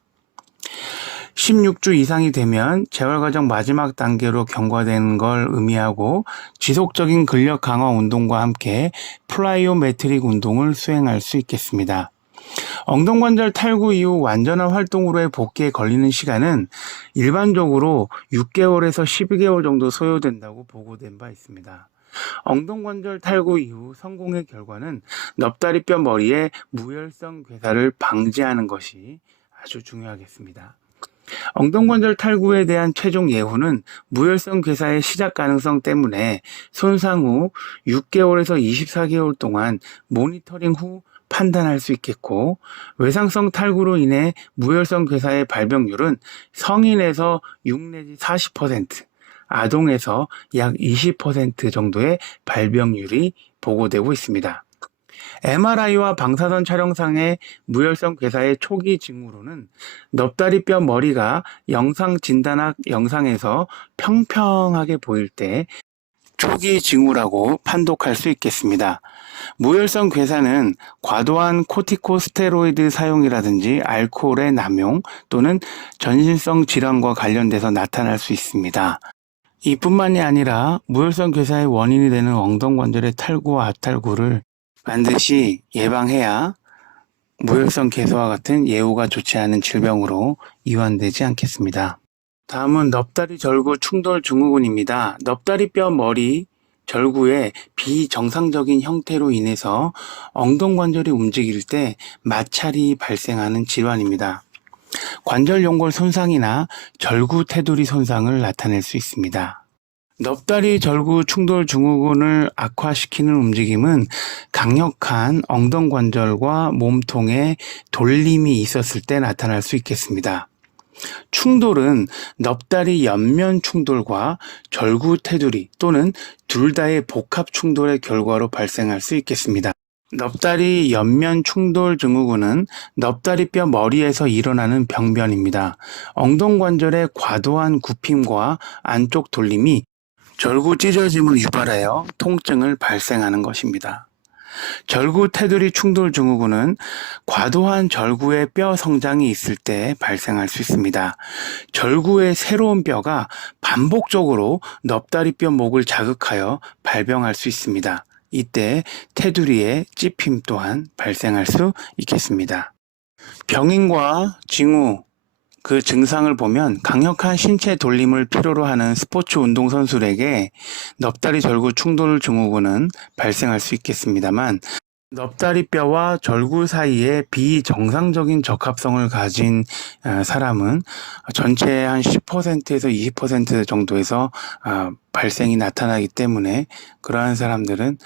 16주 이상이 되면 재활과정 마지막 단계로 경과되는 걸 의미하고 지속적인 근력 강화 운동과 함께 플라이오메트릭 운동을 수행할 수 있겠습니다. 엉덩관절 탈구 이후 완전한 활동으로의 복귀에 걸리는 시간은 일반적으로 6개월에서 12개월 정도 소요된다고 보고된 바 있습니다. 엉덩관절 탈구 이후 성공의 결과는 넙다리뼈 머리의 무혈성 괴사를 방지하는 것이 아주 중요하겠습니다. 엉덩관절 탈구에 대한 최종 예후는 무혈성 괴사의 시작 가능성 때문에 손상 후 6개월에서 24개월 동안 모니터링 후 판단할 수 있겠고 외상성 탈구로 인해 무혈성 괴사의 발병률은 성인에서 6 내지 40%, 아동에서 약 20% 정도의 발병률이 보고되고 있습니다. MRI와 방사선 촬영상의 무혈성 괴사의 초기 징후로는 넙다리뼈 머리가 영상 진단학 영상에서 평평하게 보일 때 초기 징후라고 판독할 수 있겠습니다. 무혈성 괴사는 과도한 코티코스테로이드 사용이라든지 알코올의 남용 또는 전신성 질환과 관련돼서 나타날 수 있습니다. 이뿐만이 아니라 무혈성 괴사의 원인이 되는 엉덩관절의 탈구와 아탈구를 반드시 예방해야 무혈성 괴사와 같은 예후가 좋지 않은 질병으로 이완되지 않겠습니다. 다음은 넙다리 절구 충돌 증후군입니다. 넙다리뼈 머리 절구의 비정상적인 형태로 인해서 엉덩관절이 움직일 때 마찰이 발생하는 질환입니다. 관절 연골 손상이나 절구 테두리 손상을 나타낼 수 있습니다. 넙다리 절구 충돌 증후군을 악화시키는 움직임은 강력한 엉덩관절과 몸통에 돌림이 있었을 때 나타날 수 있겠습니다. 충돌은 넙다리 옆면 충돌과 절구 테두리 또는 둘 다의 복합 충돌의 결과로 발생할 수 있겠습니다. 넙다리 옆면 충돌 증후군은 넙다리뼈 머리에서 일어나는 병변입니다. 엉덩관절의 과도한 굽힘과 안쪽 돌림이 절구 찢어짐을 유발하여 통증을 발생하는 것입니다. 절구 테두리 충돌 증후군은 과도한 절구의 뼈 성장이 있을 때 발생할 수 있습니다. 절구의 새로운 뼈가 반복적으로 넙다리뼈 목을 자극하여 발병할 수 있습니다. 이때 테두리의 찝힘 또한 발생할 수 있겠습니다. 병인과 징후, 그 증상을 보면 강력한 신체 돌림을 필요로 하는 스포츠 운동선수들에게 넙다리 절구 충돌 증후군은 발생할 수 있겠습니다만, 넙다리뼈와 절구 사이에 비정상적인 적합성을 가진 사람은 전체의 한 10%에서 20% 정도에서 발생이 나타나기 때문에 그러한 사람들은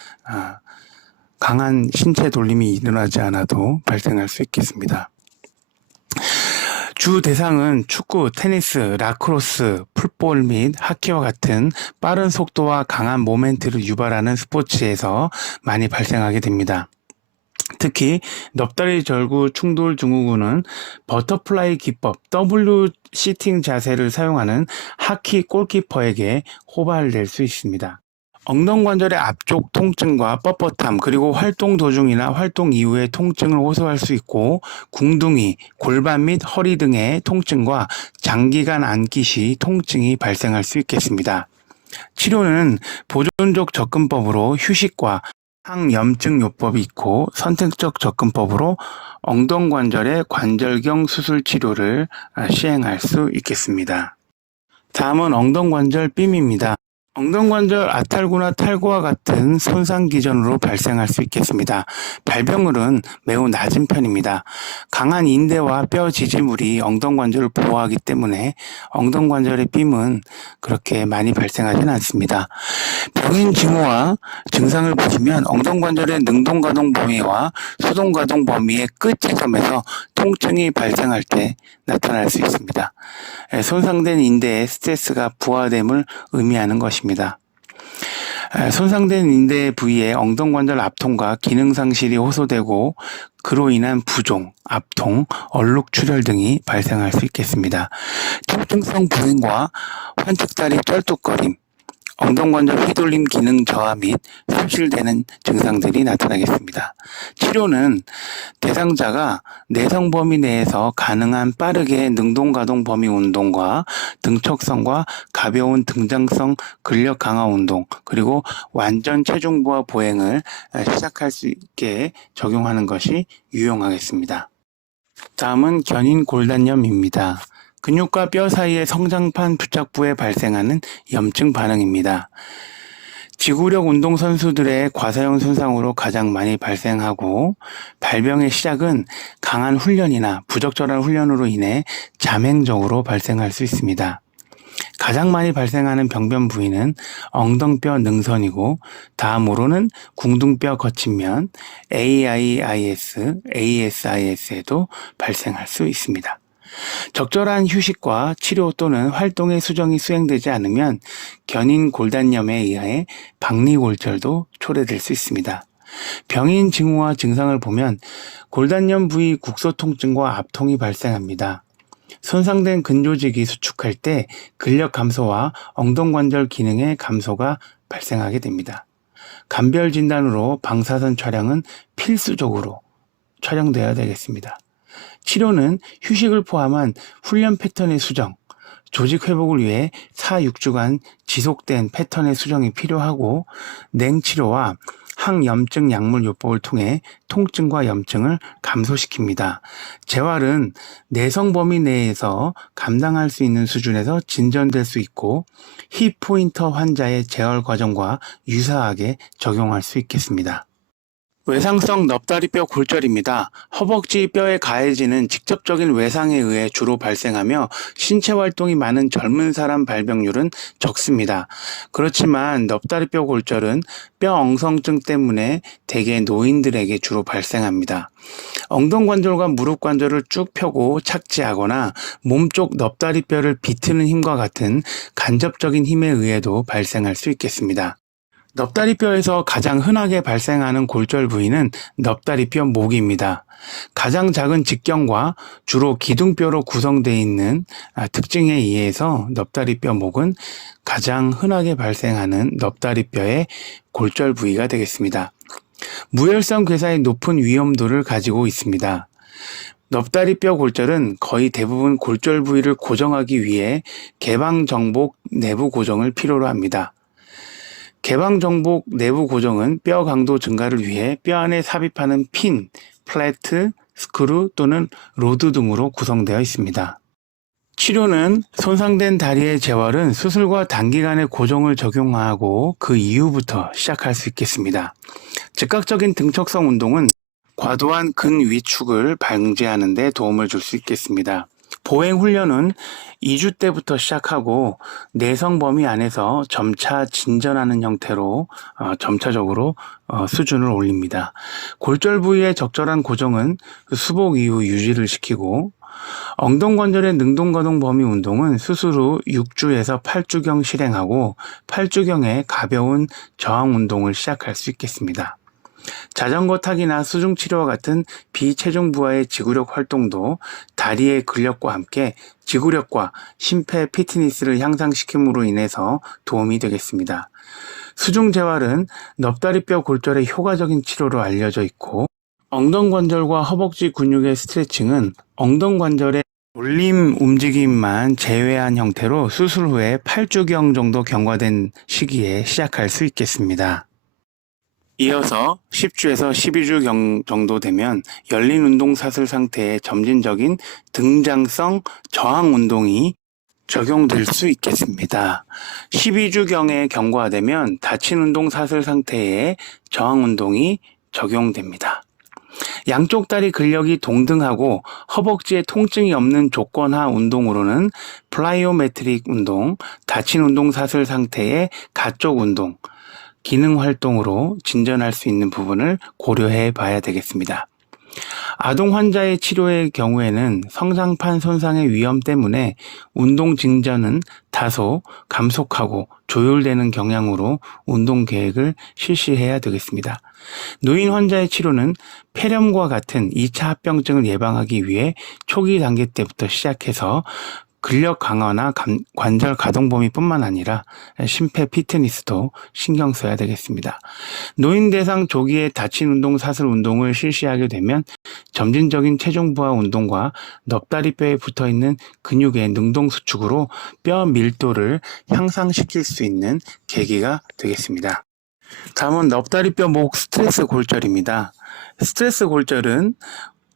강한 신체 돌림이 일어나지 않아도 발생할 수 있겠습니다. 주 대상은 축구, 테니스, 라크로스, 풋볼 및 하키와 같은 빠른 속도와 강한 모멘트를 유발하는 스포츠에서 많이 발생하게 됩니다. 특히 넙다리 절구 충돌 증후군은 버터플라이 기법 W 시팅 자세를 사용하는 하키 골키퍼에게 호발될 수 있습니다. 엉덩관절의 앞쪽 통증과 뻣뻣함, 그리고 활동 도중이나 활동 이후의 통증을 호소할 수 있고, 궁둥이, 골반 및 허리 등의 통증과 장기간 앉기 시 통증이 발생할 수 있겠습니다. 치료는 보존적 접근법으로 휴식과 항염증요법이 있고, 선택적 접근법으로 엉덩관절의 관절경 수술 치료를 시행할 수 있겠습니다. 다음은 엉덩관절 삔입니다. 엉덩관절 아탈구나 탈구와 같은 손상 기전으로 발생할 수 있겠습니다. 발병률은 매우 낮은 편입니다. 강한 인대와 뼈 지지물이 엉덩관절을 보호하기 때문에 엉덩관절의 삔은 그렇게 많이 발생하지는 않습니다. 병인 징후와 증상을 보시면 엉덩관절의 능동가동 범위와 수동가동 범위의 끝 지점에서 통증이 발생할 때 나타날 수 있습니다. 손상된 인대의 스트레스가 부하됨을 의미하는 것입니다. 손상된 인대 부위에 엉덩관절 압통과 기능 상실이 호소되고 그로 인한 부종, 압통, 얼룩출혈 등이 발생할 수 있겠습니다. 통증성 부행과 환측다리 쩔뚝거림, 엉덩관절 휘돌림 기능 저하 및 손실되는 증상들이 나타나겠습니다. 치료는 대상자가 내성 범위 내에서 가능한 빠르게 능동가동 범위 운동과 등척성과 가벼운 등장성 근력 강화 운동, 그리고 완전 체중 부하 보행을 시작할 수 있게 적용하는 것이 유용하겠습니다. 다음은 견인 골단염입니다. 근육과 뼈 사이의 성장판 부착부에 발생하는 염증 반응입니다. 지구력 운동선수들의 과사용 손상으로 가장 많이 발생하고, 발병의 시작은 강한 훈련이나 부적절한 훈련으로 인해 잠행적으로 발생할 수 있습니다. 가장 많이 발생하는 병변 부위는 엉덩뼈 능선이고, 다음으로는 궁둥뼈 거친면, ASIS에도 발생할 수 있습니다. 적절한 휴식과 치료 또는 활동의 수정이 수행되지 않으면 견인 골단염에 의해 박리골절도 초래될 수 있습니다. 병인 징후와 증상을 보면 골단염 부위 국소 통증과 압통이 발생합니다. 손상된 근조직이 수축할 때 근력 감소와 엉덩관절 기능의 감소가 발생하게 됩니다. 감별 진단으로 방사선 촬영은 필수적으로 촬영되어야 되겠습니다. 치료는 휴식을 포함한 훈련 패턴의 수정, 조직 회복을 위해 4-6주간 지속된 패턴의 수정이 필요하고, 냉치료와 항염증 약물 요법을 통해 통증과 염증을 감소시킵니다. 재활은 내성 범위 내에서 감당할 수 있는 수준에서 진전될 수 있고, 힙 포인터 환자의 재활 과정과 유사하게 적용할 수 있겠습니다. 외상성 넙다리뼈 골절입니다. 허벅지 뼈에 가해지는 직접적인 외상에 의해 주로 발생하며 신체 활동이 많은 젊은 사람 발병률은 적습니다. 그렇지만 넙다리뼈 골절은 뼈 엉성증 때문에 대개 노인들에게 주로 발생합니다. 엉덩관절과 무릎관절을 쭉 펴고 착지하거나 몸쪽 넙다리뼈를 비트는 힘과 같은 간접적인 힘에 의해도 발생할 수 있겠습니다. 넙다리뼈에서 가장 흔하게 발생하는 골절 부위는 넙다리뼈 목입니다. 가장 작은 직경과 주로 기둥뼈로 구성되어 있는 특징에 의해서 넙다리뼈 목은 가장 흔하게 발생하는 넙다리뼈의 골절 부위가 되겠습니다. 무혈성 괴사의 높은 위험도를 가지고 있습니다. 넙다리뼈 골절은 거의 대부분 골절 부위를 고정하기 위해 개방정복 내부 고정을 필요로 합니다. 개방정복 내부 고정은 뼈 강도 증가를 위해 뼈 안에 삽입하는 핀, 플래트, 스크루 또는 로드 등으로 구성되어 있습니다. 치료는 손상된 다리의 재활은 수술과 단기간의 고정을 적용하고 그 이후부터 시작할 수 있겠습니다. 즉각적인 등척성 운동은 과도한 근위축을 방지하는 데 도움을 줄 수 있겠습니다. 보행 훈련은 2주 때부터 시작하고 내성 범위 안에서 점차 진전하는 형태로 점차적으로 수준을 올립니다. 골절 부위의 적절한 고정은 수복 이후 유지를 시키고 엉덩관절의 능동거동 범위 운동은 수술 후 6주에서 8주경 실행하고 8주경에 가벼운 저항 운동을 시작할 수 있겠습니다. 자전거 타기나 수중 치료와 같은 비체중 부하의 지구력 활동도 다리의 근력과 함께 지구력과 심폐 피트니스를 향상시킴으로 인해서 도움이 되겠습니다. 수중 재활은 넙다리뼈 골절의 효과적인 치료로 알려져 있고 엉덩관절과 허벅지 근육의 스트레칭은 엉덩관절의 올림 움직임만 제외한 형태로 수술 후에 8주경 정도 경과된 시기에 시작할 수 있겠습니다. 이어서 10주에서 12주 정도 되면 열린 운동 사슬 상태의 점진적인 등장성 저항 운동이 적용될 수 있겠습니다. 12주경에 경과되면 닫힌 운동 사슬 상태의 저항 운동이 적용됩니다. 양쪽 다리 근력이 동등하고 허벅지에 통증이 없는 조건하 운동으로는 플라이오메트릭 운동, 닫힌 운동 사슬 상태의 가쪽 운동, 기능 활동으로 진전할 수 있는 부분을 고려해 봐야 되겠습니다. 아동 환자의 치료의 경우에는 성장판 손상의 위험 때문에 운동 진전은 다소 감속하고 조율되는 경향으로 운동 계획을 실시해야 되겠습니다. 노인 환자의 치료는 폐렴과 같은 2차 합병증을 예방하기 위해 초기 단계 때부터 시작해서 근력 강화나 관절 가동 범위뿐만 아니라 심폐 피트니스도 신경 써야 되겠습니다. 노인 대상 조기에 닫힌 운동 사슬 운동을 실시하게 되면 점진적인 체중 부하 운동과 넙다리뼈에 붙어있는 근육의 능동 수축으로 뼈 밀도를 향상시킬 수 있는 계기가 되겠습니다. 다음은 넙다리뼈 목 스트레스 골절입니다. 스트레스 골절은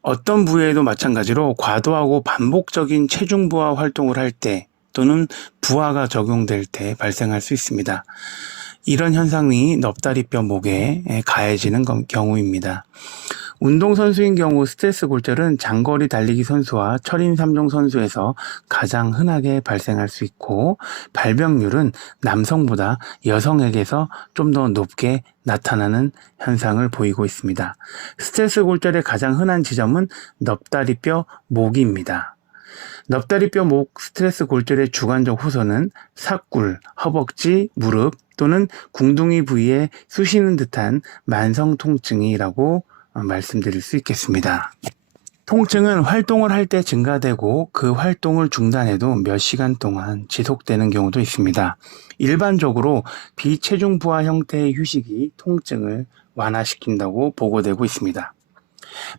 어떤 부위에도 마찬가지로 과도하고 반복적인 체중 부하 활동을 할 때 또는 부하가 적용될 때 발생할 수 있습니다. 이런 현상이 넙다리뼈 목에 가해지는 경우입니다. 운동선수인 경우 스트레스 골절은 장거리 달리기 선수와 철인 3종 선수에서 가장 흔하게 발생할 수 있고 발병률은 남성보다 여성에게서 좀 더 높게 나타나는 현상을 보이고 있습니다. 스트레스 골절의 가장 흔한 지점은 넙다리뼈 목입니다. 넙다리뼈 목 스트레스 골절의 주관적 호소는 사꿀, 허벅지, 무릎 또는 궁둥이 부위에 쑤시는 듯한 만성 통증이라고 말씀드릴 수 있겠습니다. 통증은 활동을 할 때 증가되고 그 활동을 중단해도 몇 시간 동안 지속되는 경우도 있습니다. 일반적으로 비체중 부하 형태의 휴식이 통증을 완화시킨다고 보고되고 있습니다.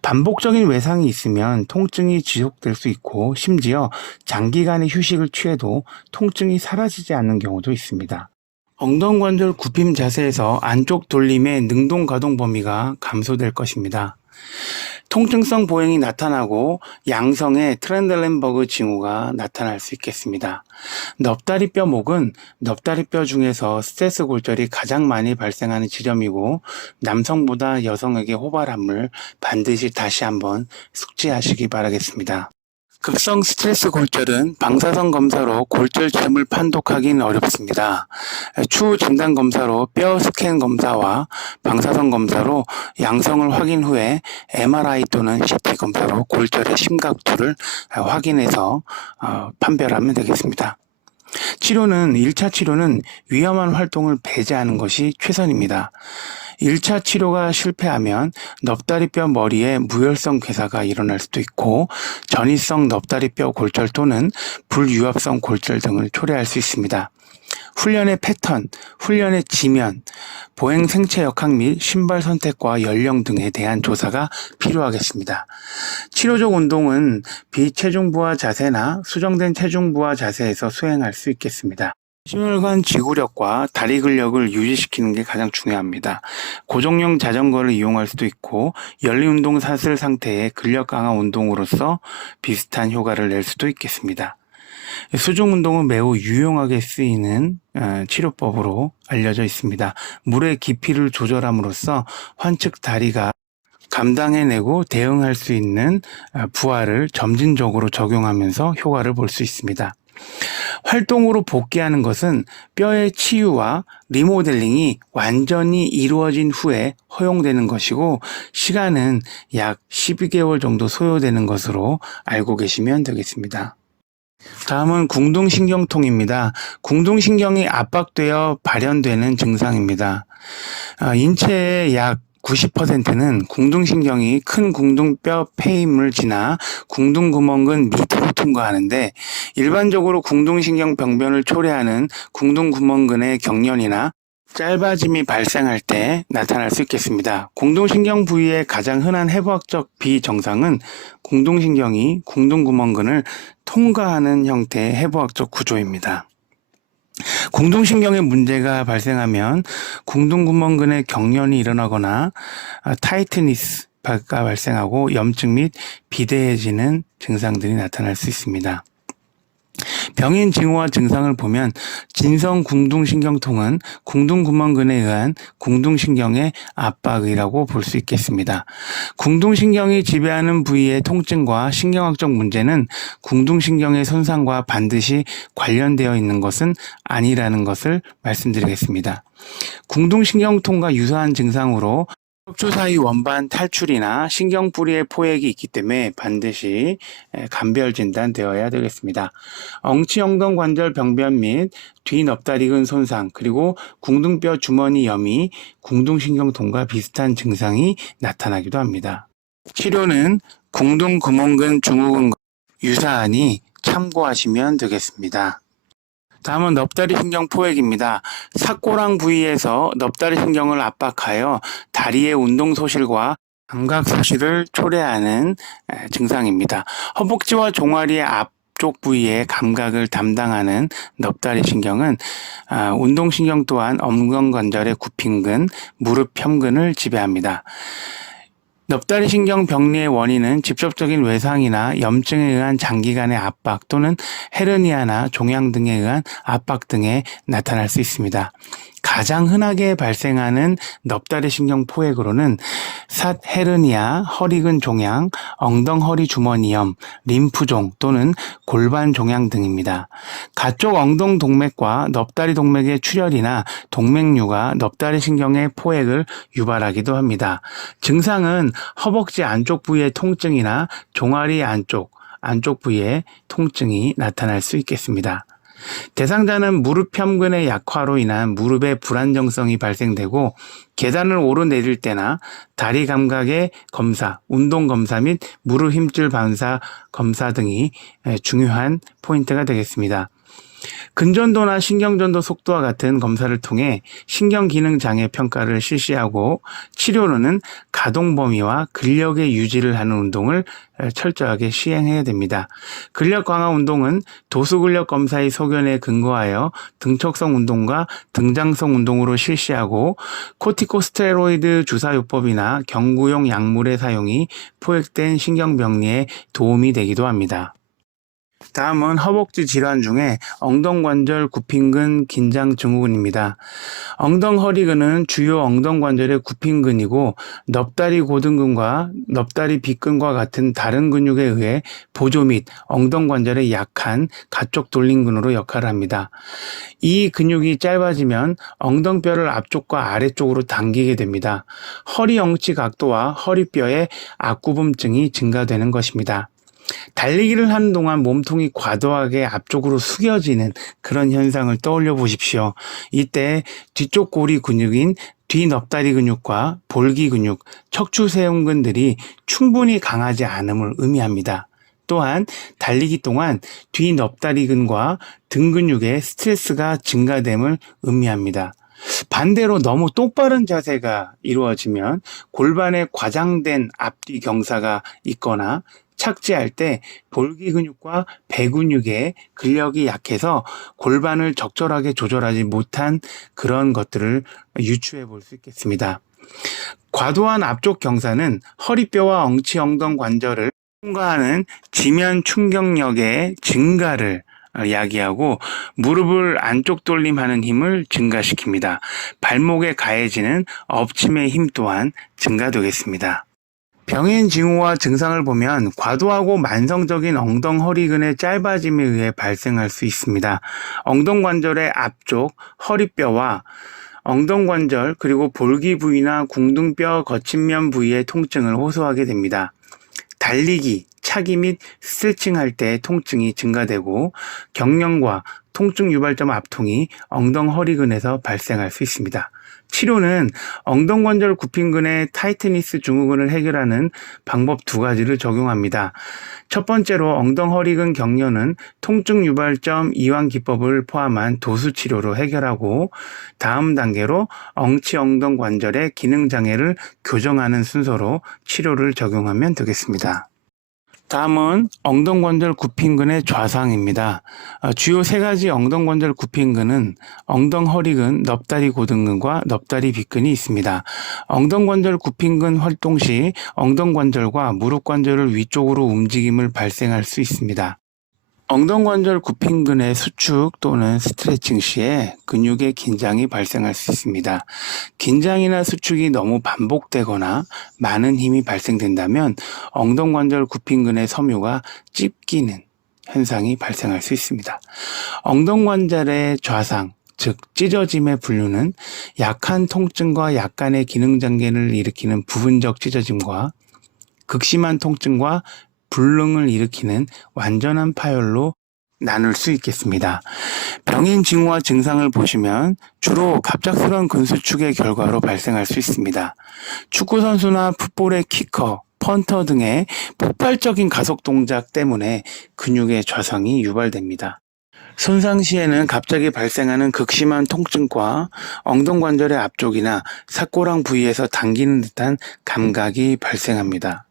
반복적인 외상이 있으면 통증이 지속될 수 있고 심지어 장기간의 휴식을 취해도 통증이 사라지지 않는 경우도 있습니다. 엉덩관절 굽힘 자세에서 안쪽 돌림의 능동 가동 범위가 감소될 것입니다. 통증성 보행이 나타나고 양성의 트렌들렌버그 징후가 나타날 수 있겠습니다. 넙다리뼈 목은 넙다리뼈 중에서 스트레스 골절이 가장 많이 발생하는 지점이고 남성보다 여성에게 호발함을 반드시 다시 한번 숙지하시기 바라겠습니다. 급성 스트레스 골절은 방사선 검사로 골절점을 판독하기는 어렵습니다. 추후 진단 검사로 뼈 스캔 검사와 방사선 검사로 양성을 확인 후에 MRI 또는 CT 검사로 골절의 심각도를 확인해서 판별하면 되겠습니다. 치료는 1차 치료는 위험한 활동을 배제하는 것이 최선입니다. 1차 치료가 실패하면 넙다리뼈 머리에 무혈성 괴사가 일어날 수도 있고 전이성 넙다리뼈 골절 또는 불유합성 골절 등을 초래할 수 있습니다. 훈련의 패턴, 훈련의 지면, 보행 생체 역학 및 신발 선택과 연령 등에 대한 조사가 필요하겠습니다. 치료적 운동은 비체중부하 자세나 수정된 체중부하 자세에서 수행할 수 있겠습니다. 심혈관 지구력과 다리 근력을 유지시키는 게 가장 중요합니다. 고정형 자전거를 이용할 수도 있고 연립운동 사슬 상태의 근력 강화 운동으로서 비슷한 효과를 낼 수도 있겠습니다. 수중 운동은 매우 유용하게 쓰이는 치료법으로 알려져 있습니다. 물의 깊이를 조절함으로써 환측 다리가 감당해내고 대응할 수 있는 부하를 점진적으로 적용하면서 효과를 볼 수 있습니다. 활동으로 복귀하는 것은 뼈의 치유와 리모델링이 완전히 이루어진 후에 허용되는 것이고 시간은 약 12개월 정도 소요되는 것으로 알고 계시면 되겠습니다. 다음은 궁둥신경통입니다. 궁둥신경이 압박되어 발현되는 증상입니다. 인체의 약 90%는 궁둥신경이 큰 궁둥뼈 폐임을 지나 궁둥구멍근 밑으로 통과하는데 일반적으로 궁둥신경 병변을 초래하는 궁둥구멍근의 경련이나 짧아짐이 발생할 때 나타날 수 있겠습니다. 궁둥신경 부위의 가장 흔한 해부학적 비정상은 궁둥신경이 궁둥구멍근을 통과하는 형태의 해부학적 구조입니다. 궁둥신경에 문제가 발생하면 궁둥구멍근의 경련이 일어나거나 타이트니스가 발생하고 염증 및 비대해지는 증상들이 나타날 수 있습니다. 병인 징후와 증상을 보면 진성 궁둥신경통은 궁둥구멍근에 의한 궁둥신경의 압박이라고 볼 수 있겠습니다. 궁둥신경이 지배하는 부위의 통증과 신경학적 문제는 궁둥신경의 손상과 반드시 관련되어 있는 것은 아니라는 것을 말씀드리겠습니다. 궁둥신경통과 유사한 증상으로 척추 사이 원반 탈출이나 신경뿌리의 포획이 있기 때문에 반드시 감별 진단되어야 되겠습니다. 엉치엉덩관절 병변 및 뒤넙다리근 손상 그리고 궁둥뼈 주머니염이 궁둥신경통과 비슷한 증상이 나타나기도 합니다. 치료는 궁둥구멍근 증후군과 유사하니 참고하시면 되겠습니다. 다음은 넙다리 신경 포획입니다. 삭고랑 부위에서 넙다리 신경을 압박하여 다리의 운동 소실과 감각 소실을 초래하는 증상입니다. 허벅지와 종아리의 앞쪽 부위의 감각을 담당하는 넙다리 신경은 운동신경 또한 엉덩관절의 굽힘근, 무릎 협근을 지배합니다. 넙다리 신경 병리의 원인은 직접적인 외상이나 염증에 의한 장기간의 압박 또는 헤르니아나 종양 등에 의한 압박 등에 나타날 수 있습니다. 가장 흔하게 발생하는 넙다리 신경 포획으로는 삿 헤르니아, 허리근 종양, 엉덩허리 주머니염, 림프종 또는 골반 종양 등입니다. 가쪽 엉덩 동맥과 넙다리 동맥의 출혈이나 동맥류가 넙다리 신경의 포획을 유발하기도 합니다. 증상은 허벅지 안쪽 부위의 통증이나 종아리 안쪽 부위의 통증이 나타날 수 있겠습니다. 대상자는 무릎 협근의 약화로 인한 무릎의 불안정성이 발생되고 계단을 오르내릴 때나 다리 감각의 검사, 운동 검사 및 무릎 힘줄 반사 검사 등이 중요한 포인트가 되겠습니다. 근전도나 신경전도 속도와 같은 검사를 통해 신경기능장애 평가를 실시하고 치료로는 가동 범위와 근력의 유지를 하는 운동을 철저하게 시행해야 됩니다. 근력 강화 운동은 도수근력 검사의 소견에 근거하여 등척성 운동과 등장성 운동으로 실시하고 코티코스테로이드 주사요법이나 경구용 약물의 사용이 포획된 신경병리에 도움이 되기도 합니다. 다음은 허벅지 질환 중에 엉덩관절 굽힘근 긴장 증후군입니다. 엉덩허리근은 주요 엉덩관절의 굽힘근이고 넙다리 고등근과 넙다리 빗근과 같은 다른 근육에 의해 보조 및 엉덩관절의 약한 가쪽 돌림근으로 역할을 합니다. 이 근육이 짧아지면 엉덩뼈를 앞쪽과 아래쪽으로 당기게 됩니다. 허리 엉치 각도와 허리뼈의 앞구분증이 증가되는 것입니다. 달리기를 하는 동안 몸통이 과도하게 앞쪽으로 숙여지는 그런 현상을 떠올려 보십시오. 이때 뒤쪽 고리 근육인 뒤넙다리 근육과 볼기 근육, 척추세운근들이 충분히 강하지 않음을 의미합니다. 또한 달리기 동안 뒤넙다리근과 등 근육의 스트레스가 증가됨을 의미합니다. 반대로 너무 똑바른 자세가 이루어지면 골반에 과장된 앞뒤 경사가 있거나 착지할 때 볼기 근육과 배 근육의 근력이 약해서 골반을 적절하게 조절하지 못한 그런 것들을 유추해 볼 수 있겠습니다. 과도한 앞쪽 경사는 허리뼈와 엉치 엉덩 관절을 통과하는 지면 충격력의 증가를 야기하고 무릎을 안쪽 돌림하는 힘을 증가시킵니다. 발목에 가해지는 엎침의 힘 또한 증가되겠습니다. 병인 징후와 증상을 보면 과도하고 만성적인 엉덩허리근의 짧아짐에 의해 발생할 수 있습니다. 엉덩관절의 앞쪽 허리뼈와 엉덩관절 그리고 볼기 부위나 궁둥뼈 거친면 부위의 통증을 호소하게 됩니다. 달리기, 차기 및 스트레칭 할 때 통증이 증가되고 경련과 통증 유발점 압통이 엉덩허리근에서 발생할 수 있습니다. 치료는 엉덩관절 굽힌근의 타이트니스 증후군을 해결하는 방법 2가지를 적용합니다. 첫 번째로 엉덩허리근 경련은 통증 유발점 이완 기법을 포함한 도수 치료로 해결하고 다음 단계로 엉치 엉덩관절의 기능 장애를 교정하는 순서로 치료를 적용하면 되겠습니다. 다음은 엉덩관절 굽힌근의 좌상입니다. 주요 3가지 엉덩관절 굽힌근은 엉덩허리근, 넙다리 고등근과 넙다리 빗근이 있습니다. 엉덩관절 굽힌근 활동 시 엉덩관절과 무릎관절을 위쪽으로 움직임을 발생할 수 있습니다. 엉덩관절 굽힌근의 수축 또는 스트레칭 시에 근육의 긴장이 발생할 수 있습니다. 긴장이나 수축이 너무 반복되거나 많은 힘이 발생된다면 엉덩관절 굽힌근의 섬유가 찝기는 현상이 발생할 수 있습니다. 엉덩관절의 좌상, 즉 찢어짐의 분류는 약한 통증과 약간의 기능 장애를 일으키는 부분적 찢어짐과 극심한 통증과 불능을 일으키는 완전한 파열로 나눌 수 있겠습니다. 병인 징후와 증상을 보시면 주로 갑작스러운 근수축의 결과로 발생할 수 있습니다. 축구선수나 풋볼의 키커, 펀터 등의 폭발적인 가속 동작 때문에 근육의 좌상이 유발됩니다. 손상 시에는 갑자기 발생하는 극심한 통증과 엉덩관절의 앞쪽이나 삭고랑 부위에서 당기는 듯한 감각이 발생합니다.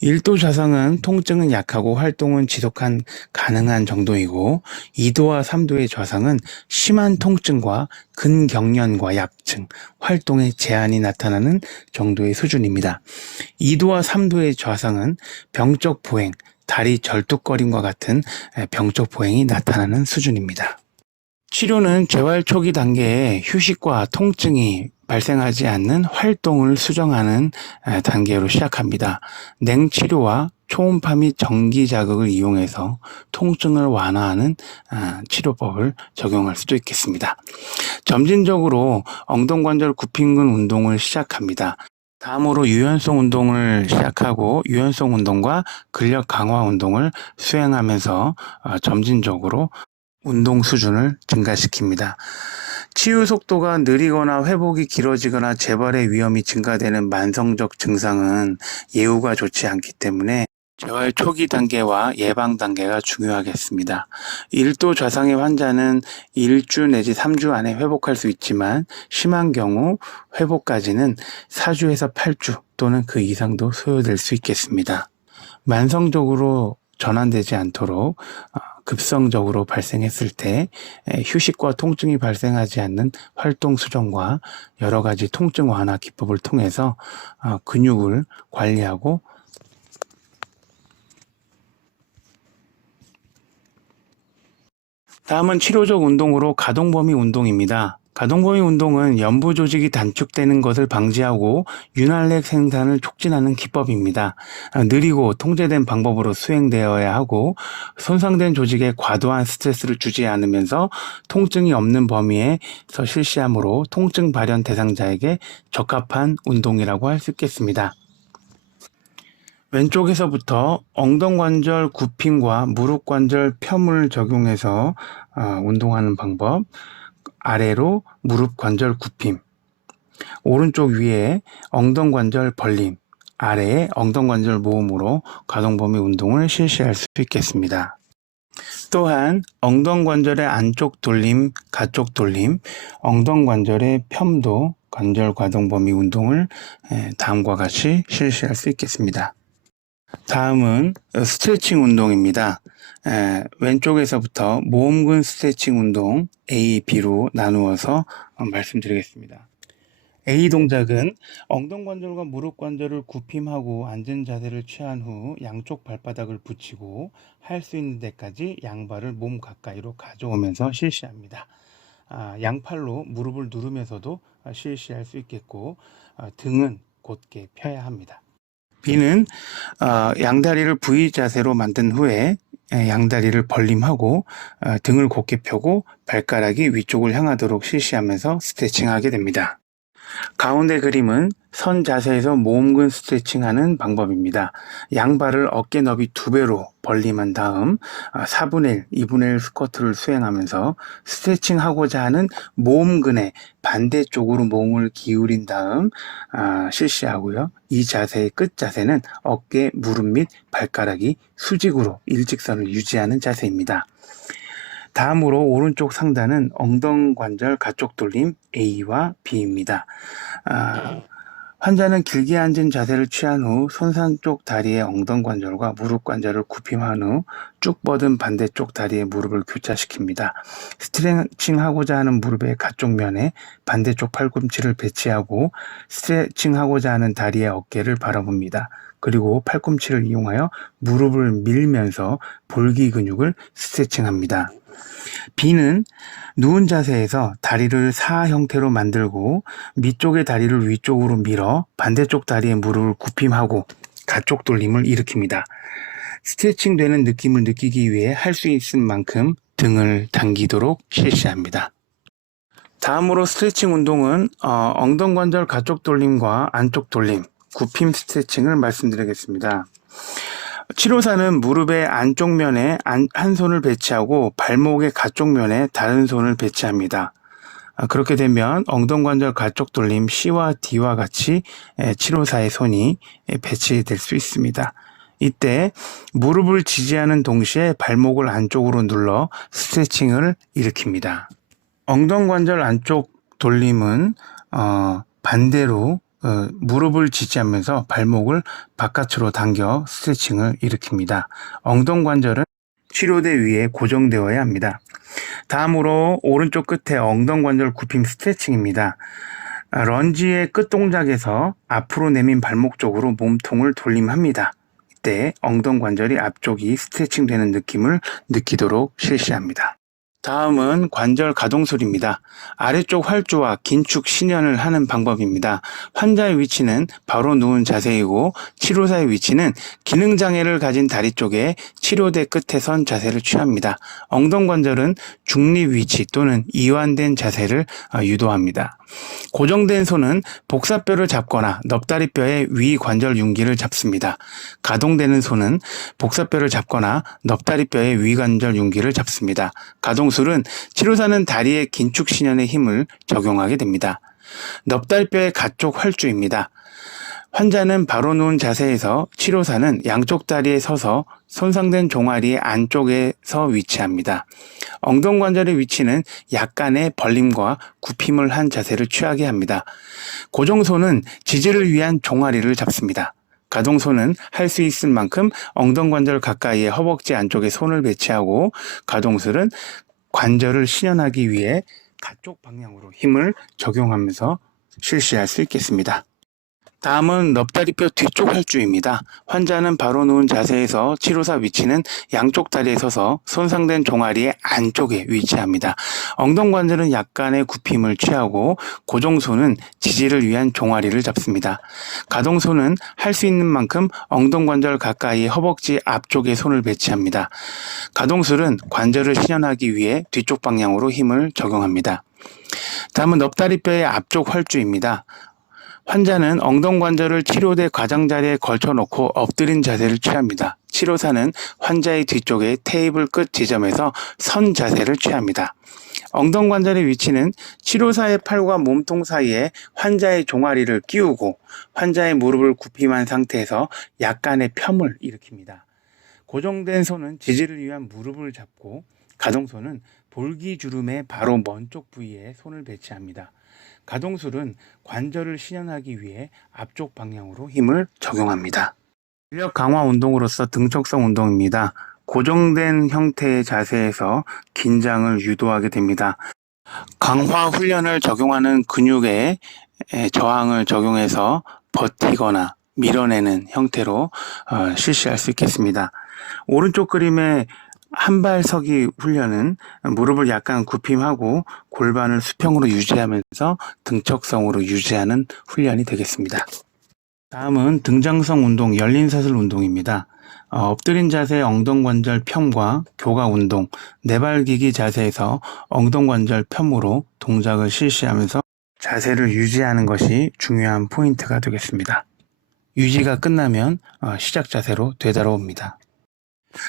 1도 좌상은 통증은 약하고 활동은 지속한 가능한 정도이고 2도와 3도의 좌상은 심한 통증과 근경련과 약증, 활동에 제한이 나타나는 정도의 수준입니다. 2도와 3도의 좌상은 병적 보행, 다리 절뚝거림과 같은 병적 보행이 나타나는 수준입니다. 치료는 재활 초기 단계에 휴식과 통증이 발생하지 않는 활동을 수정하는 단계로 시작합니다. 냉치료와 초음파 및 전기 자극을 이용해서 통증을 완화하는 치료법을 적용할 수도 있겠습니다. 점진적으로 엉덩관절 굽힌근 운동을 시작합니다. 다음으로 유연성 운동을 시작하고 유연성 운동과 근력 강화 운동을 수행하면서 점진적으로 운동 수준을 증가시킵니다. 치유 속도가 느리거나 회복이 길어지거나 재발의 위험이 증가되는 만성적 증상은 예후가 좋지 않기 때문에 재활 초기 단계와 예방 단계가 중요하겠습니다. 1도 좌상의 환자는 1주 내지 3주 안에 회복할 수 있지만 심한 경우 회복까지는 4주에서 8주 또는 그 이상도 소요될 수 있겠습니다. 만성적으로 전환되지 않도록 급성적으로 발생했을 때 휴식과 통증이 발생하지 않는 활동 수정과 여러 가지 통증 완화 기법을 통해서 근육을 관리하고 다음은 치료적 운동으로 가동범위 운동입니다. 가동범위 운동은 연부 조직이 단축되는 것을 방지하고 윤활렉 생산을 촉진하는 기법입니다. 느리고 통제된 방법으로 수행되어야 하고 손상된 조직에 과도한 스트레스를 주지 않으면서 통증이 없는 범위에서 실시하므로 통증 발현 대상자에게 적합한 운동이라고 할 수 있겠습니다. 왼쪽에서부터 엉덩관절 굽힘과 무릎관절 펴을 적용해서 운동하는 방법. 아래로 무릎관절 굽힘, 오른쪽 위에 엉덩관절 벌림, 아래에 엉덩관절 모음으로 가동범위 운동을 실시할 수 있겠습니다. 또한 엉덩관절의 안쪽 돌림, 가쪽 돌림, 엉덩관절의 펴도 관절 가동범위 운동을 다음과 같이 실시할 수 있겠습니다. 다음은 스트레칭 운동입니다. 왼쪽에서부터 모음근 스트레칭 운동 A, B로 나누어서 말씀드리겠습니다. A 동작은 엉덩관절과 무릎관절을 굽힘하고 앉은 자세를 취한 후 양쪽 발바닥을 붙이고 할 수 있는 데까지 양발을 몸 가까이로 가져오면서 실시합니다. 양팔로 무릎을 누르면서도 실시할 수 있겠고 등은 곧게 펴야 합니다. B는 양다리를 V 자세로 만든 후에 양다리를 벌림하고 등을 곧게 펴고 발가락이 위쪽을 향하도록 실시하면서 스트레칭하게 됩니다. 가운데 그림은 선 자세에서 모음근 스트레칭하는 방법입니다. 양발을 어깨 너비 2배로 벌림한 다음 4분의 1, 2분의 1 스쿼트를 수행하면서 스트레칭하고자 하는 모음근의 반대쪽으로 몸을 기울인 다음 실시하고요. 이 자세의 끝 자세는 어깨, 무릎 및 발가락이 수직으로 일직선을 유지하는 자세입니다. 다음으로 오른쪽 상단은 엉덩관절 가쪽 돌림 A와 B입니다. 환자는 길게 앉은 자세를 취한 후 손상 쪽 다리의 엉덩관절과 무릎관절을 굽힘한 후 쭉 뻗은 반대쪽 다리의 무릎을 교차시킵니다. 스트레칭하고자 하는 무릎의 가쪽 면에 반대쪽 팔꿈치를 배치하고 스트레칭하고자 하는 다리의 어깨를 바라봅니다. 그리고 팔꿈치를 이용하여 무릎을 밀면서 볼기 근육을 스트레칭합니다. B는 누운 자세에서 다리를 사 형태로 만들고 밑쪽의 다리를 위쪽으로 밀어 반대쪽 다리의 무릎을 굽힘하고 가쪽 돌림을 일으킵니다. 스트레칭 되는 느낌을 느끼기 위해 할 수 있을 만큼 등을 당기도록 실시합니다. 다음으로 스트레칭 운동은 엉덩관절 가쪽 돌림과 안쪽 돌림, 굽힘 스트레칭을 말씀드리겠습니다. 치료사는 무릎의 안쪽 면에 한 손을 배치하고 발목의 가쪽 면에 다른 손을 배치합니다. 그렇게 되면 엉덩관절 가쪽 돌림 C와 D와 같이 치료사의 손이 배치될 수 있습니다. 이때 무릎을 지지하는 동시에 발목을 안쪽으로 눌러 스트레칭을 일으킵니다. 엉덩관절 안쪽 돌림은 반대로 무릎을 지지하면서 발목을 바깥으로 당겨 스트레칭을 일으킵니다. 엉덩관절은 치료대 위에 고정되어야 합니다. 다음으로 오른쪽 끝에 엉덩관절 굽힘 스트레칭입니다. 런지의 끝 동작에서 앞으로 내민 발목 쪽으로 몸통을 돌림합니다. 이때 엉덩관절이 앞쪽이 스트레칭 되는 느낌을 느끼도록 실시합니다. 다음은 관절 가동술입니다. 아래쪽 활주와 긴축 신연을 하는 방법입니다. 환자의 위치는 바로 누운 자세이고 치료사의 위치는 기능장애를 가진 다리 쪽에 치료대 끝에 선 자세를 취합니다. 엉덩관절은 중립 위치 또는 이완된 자세를 유도합니다. 고정된 손은 복사뼈를 잡거나 넙다리뼈의 위 관절 융기를 잡습니다. 가동되는 손은 복사뼈를 잡거나 넙다리뼈의 위 관절 융기를 잡습니다. 가동술은 치료사는 다리의 긴축 신연의 힘을 적용하게 됩니다. 넙다리뼈의 가쪽 활주입니다. 환자는 바로 누운 자세에서 치료사는 양쪽 다리에 서서 손상된 종아리의 안쪽에서 위치합니다. 엉덩관절의 위치는 약간의 벌림과 굽힘을 한 자세를 취하게 합니다. 고정손은 지지를 위한 종아리를 잡습니다. 가동손은 할 수 있을 만큼 엉덩관절 가까이에 허벅지 안쪽에 손을 배치하고 가동술은 관절을 신연하기 위해 가쪽 방향으로 힘을 적용하면서 실시할 수 있겠습니다. 다음은 넙다리뼈 뒤쪽 활주입니다. 환자는 바로 누운 자세에서 치료사 위치는 양쪽 다리에 서서 손상된 종아리의 안쪽에 위치합니다. 엉덩관절은 약간의 굽힘을 취하고 고정손은 지지를 위한 종아리를 잡습니다. 가동손은 할 수 있는 만큼 엉덩관절 가까이 허벅지 앞쪽에 손을 배치합니다. 가동술은 관절을 신연하기 위해 뒤쪽 방향으로 힘을 적용합니다. 다음은 넙다리뼈의 앞쪽 활주입니다. 환자는 엉덩관절을 치료대 가장자리에 걸쳐놓고 엎드린 자세를 취합니다. 치료사는 환자의 뒤쪽에 테이블 끝 지점에서 선 자세를 취합니다. 엉덩관절의 위치는 치료사의 팔과 몸통 사이에 환자의 종아리를 끼우고 환자의 무릎을 굽힘한 상태에서 약간의 펴을 일으킵니다. 고정된 손은 지지를 위한 무릎을 잡고 가동손은 볼기주름의 바로 먼 쪽 부위에 손을 배치합니다. 가동술은 관절을 신현하기 위해 앞쪽 방향으로 힘을 적용합니다. 근력 강화 운동으로서 등척성 운동입니다. 고정된 형태의 자세에서 긴장을 유도하게 됩니다. 강화 훈련을 적용하는 근육에 저항을 적용해서 버티거나 밀어내는 형태로 실시할 수 있겠습니다. 오른쪽 그림의 한발서기 훈련은 무릎을 약간 굽힘하고 골반을 수평으로 유지하면서 등척성으로 유지하는 훈련이 되겠습니다. 다음은 등장성 운동, 열린사슬 운동입니다. 엎드린 자세 엉덩관절 펴과 교가 운동, 네발기기 자세에서 엉덩관절 펴으로 동작을 실시하면서 자세를 유지하는 것이 중요한 포인트가 되겠습니다. 유지가 끝나면 시작 자세로 되돌아옵니다.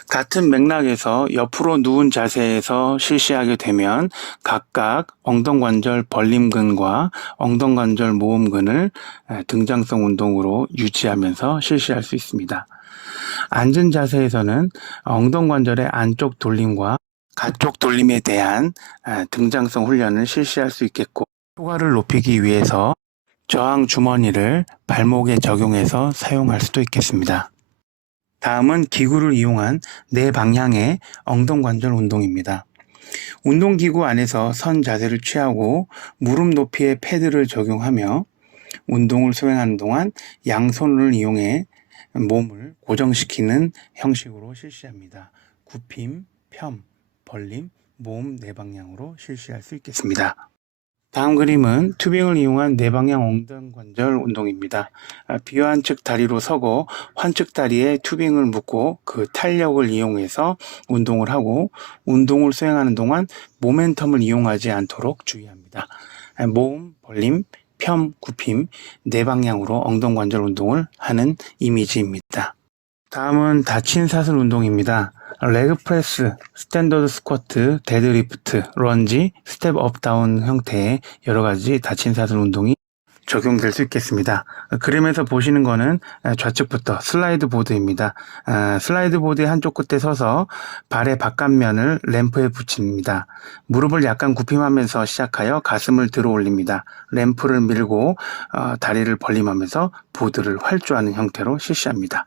같은 맥락에서 옆으로 누운 자세에서 실시하게 되면 각각 엉덩관절 벌림근과 엉덩관절 모음근을 등장성 운동으로 유지하면서 실시할 수 있습니다. 앉은 자세에서는 엉덩관절의 안쪽 돌림과 가쪽 돌림에 대한 등장성 훈련을 실시할 수 있겠고, 효과를 높이기 위해서 저항 주머니를 발목에 적용해서 사용할 수도 있겠습니다. 다음은 기구를 이용한 네 방향의 엉덩관절 운동입니다. 운동기구 안에서 선 자세를 취하고 무릎 높이의 패드를 적용하며 운동을 수행하는 동안 양손을 이용해 몸을 고정시키는 형식으로 실시합니다. 굽힘, 펴, 벌림, 모음 네 방향으로 실시할 수 있겠습니다. 다음 그림은 튜빙을 이용한 네방향 엉덩관절 운동입니다. 비환 측 다리로 서고 환측 다리에 튜빙을 묶고 그 탄력을 이용해서 운동을 하고 운동을 수행하는 동안 모멘텀을 이용하지 않도록 주의합니다. 모음, 벌림, 펴, 굽힘 네 방향으로 엉덩관절 운동을 하는 이미지입니다. 다음은 닫힌 사슬 운동입니다. 레그 프레스, 스탠더드 스쿼트, 데드리프트, 런지, 스텝 업 다운 형태의 여러 가지 닫힌 사슬 운동이 적용될 수 있겠습니다. 그림에서 보시는 거는 좌측부터 슬라이드 보드입니다. 슬라이드 보드의 한쪽 끝에 서서 발의 바깥면을 램프에 붙입니다. 무릎을 약간 굽힘하면서 시작하여 가슴을 들어 올립니다. 램프를 밀고 다리를 벌림하면서 보드를 활주하는 형태로 실시합니다.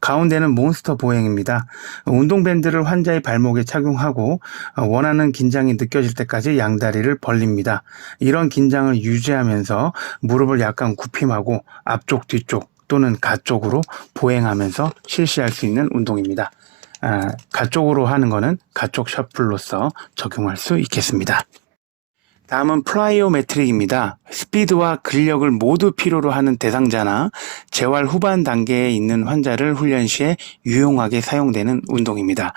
가운데는 몬스터 보행입니다. 운동밴드를 환자의 발목에 착용하고 원하는 긴장이 느껴질 때까지 양다리를 벌립니다. 이런 긴장을 유지하면서 무릎을 약간 굽힘하고 앞쪽 뒤쪽 또는 가쪽으로 보행하면서 실시할 수 있는 운동입니다. 가쪽으로 하는 것은 가쪽 셔플로서 적용할 수 있겠습니다. 다음은 플라이오메트릭입니다. 스피드와 근력을 모두 필요로 하는 대상자나 재활 후반 단계에 있는 환자를 훈련 시에 유용하게 사용되는 운동입니다.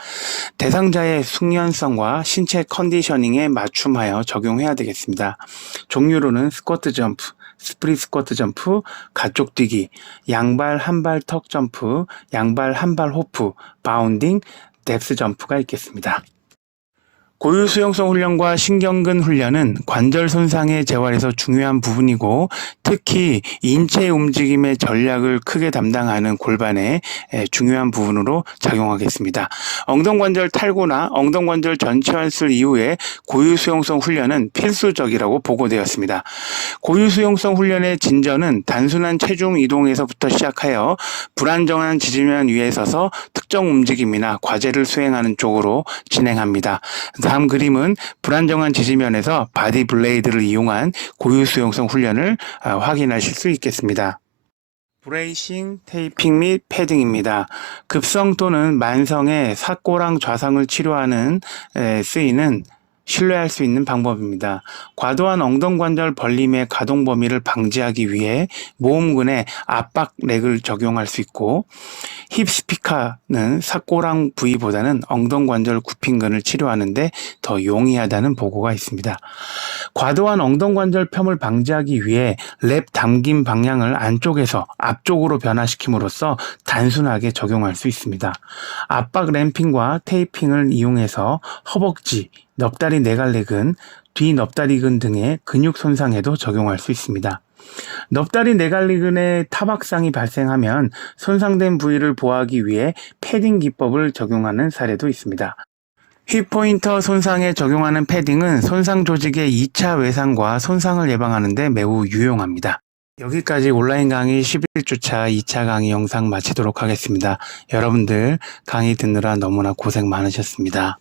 대상자의 숙련성과 신체 컨디셔닝에 맞춤하여 적용해야 되겠습니다. 종류로는 스쿼트 점프, 스프릿 스쿼트 점프, 가쪽 뛰기, 양발 한발 턱 점프, 양발 한발 호프, 바운딩, 뎁스 점프가 있겠습니다. 고유 수용성 훈련과 신경근 훈련은 관절 손상의 재활에서 중요한 부분이고 특히 인체 움직임의 전략을 크게 담당하는 골반의 중요한 부분으로 작용하겠습니다. 엉덩관절 탈구나 엉덩관절 전치환술 이후에 고유 수용성 훈련은 필수적이라고 보고되었습니다. 고유 수용성 훈련의 진전은 단순한 체중 이동에서부터 시작하여 불안정한 지지면 위에 서서 특정 움직임이나 과제를 수행하는 쪽으로 진행합니다. 다음 그림은 불안정한 지지면에서 바디 블레이드를 이용한 고유 수용성 훈련을 확인하실 수 있겠습니다. 브레이싱, 테이핑 및 패딩입니다. 급성 또는 만성의 사고랑 좌상을 치료하는 쓰이는 신뢰할 수 있는 방법입니다. 과도한 엉덩관절 벌림의 가동 범위를 방지하기 위해 모음근에 압박 렉을 적용할 수 있고, 힙스피카는 사꼬랑 부위보다는 엉덩관절 굽힌근을 치료하는데 더 용이하다는 보고가 있습니다. 과도한 엉덩관절 펴을 방지하기 위해 랩 당김 방향을 안쪽에서 앞쪽으로 변화시킴으로써 단순하게 적용할 수 있습니다. 압박 램핑과 테이핑을 이용해서 허벅지, 넙다리 내갈래근, 뒤 넙다리근 등의 근육 손상에도 적용할 수 있습니다. 넙다리 내갈래근의 타박상이 발생하면 손상된 부위를 보호하기 위해 패딩 기법을 적용하는 사례도 있습니다. 힙포인터 손상에 적용하는 패딩은 손상 조직의 2차 외상과 손상을 예방하는 데 매우 유용합니다. 여기까지 온라인 강의 11주차 2차 강의 영상 마치도록 하겠습니다. 여러분들 강의 듣느라 너무나 고생 많으셨습니다.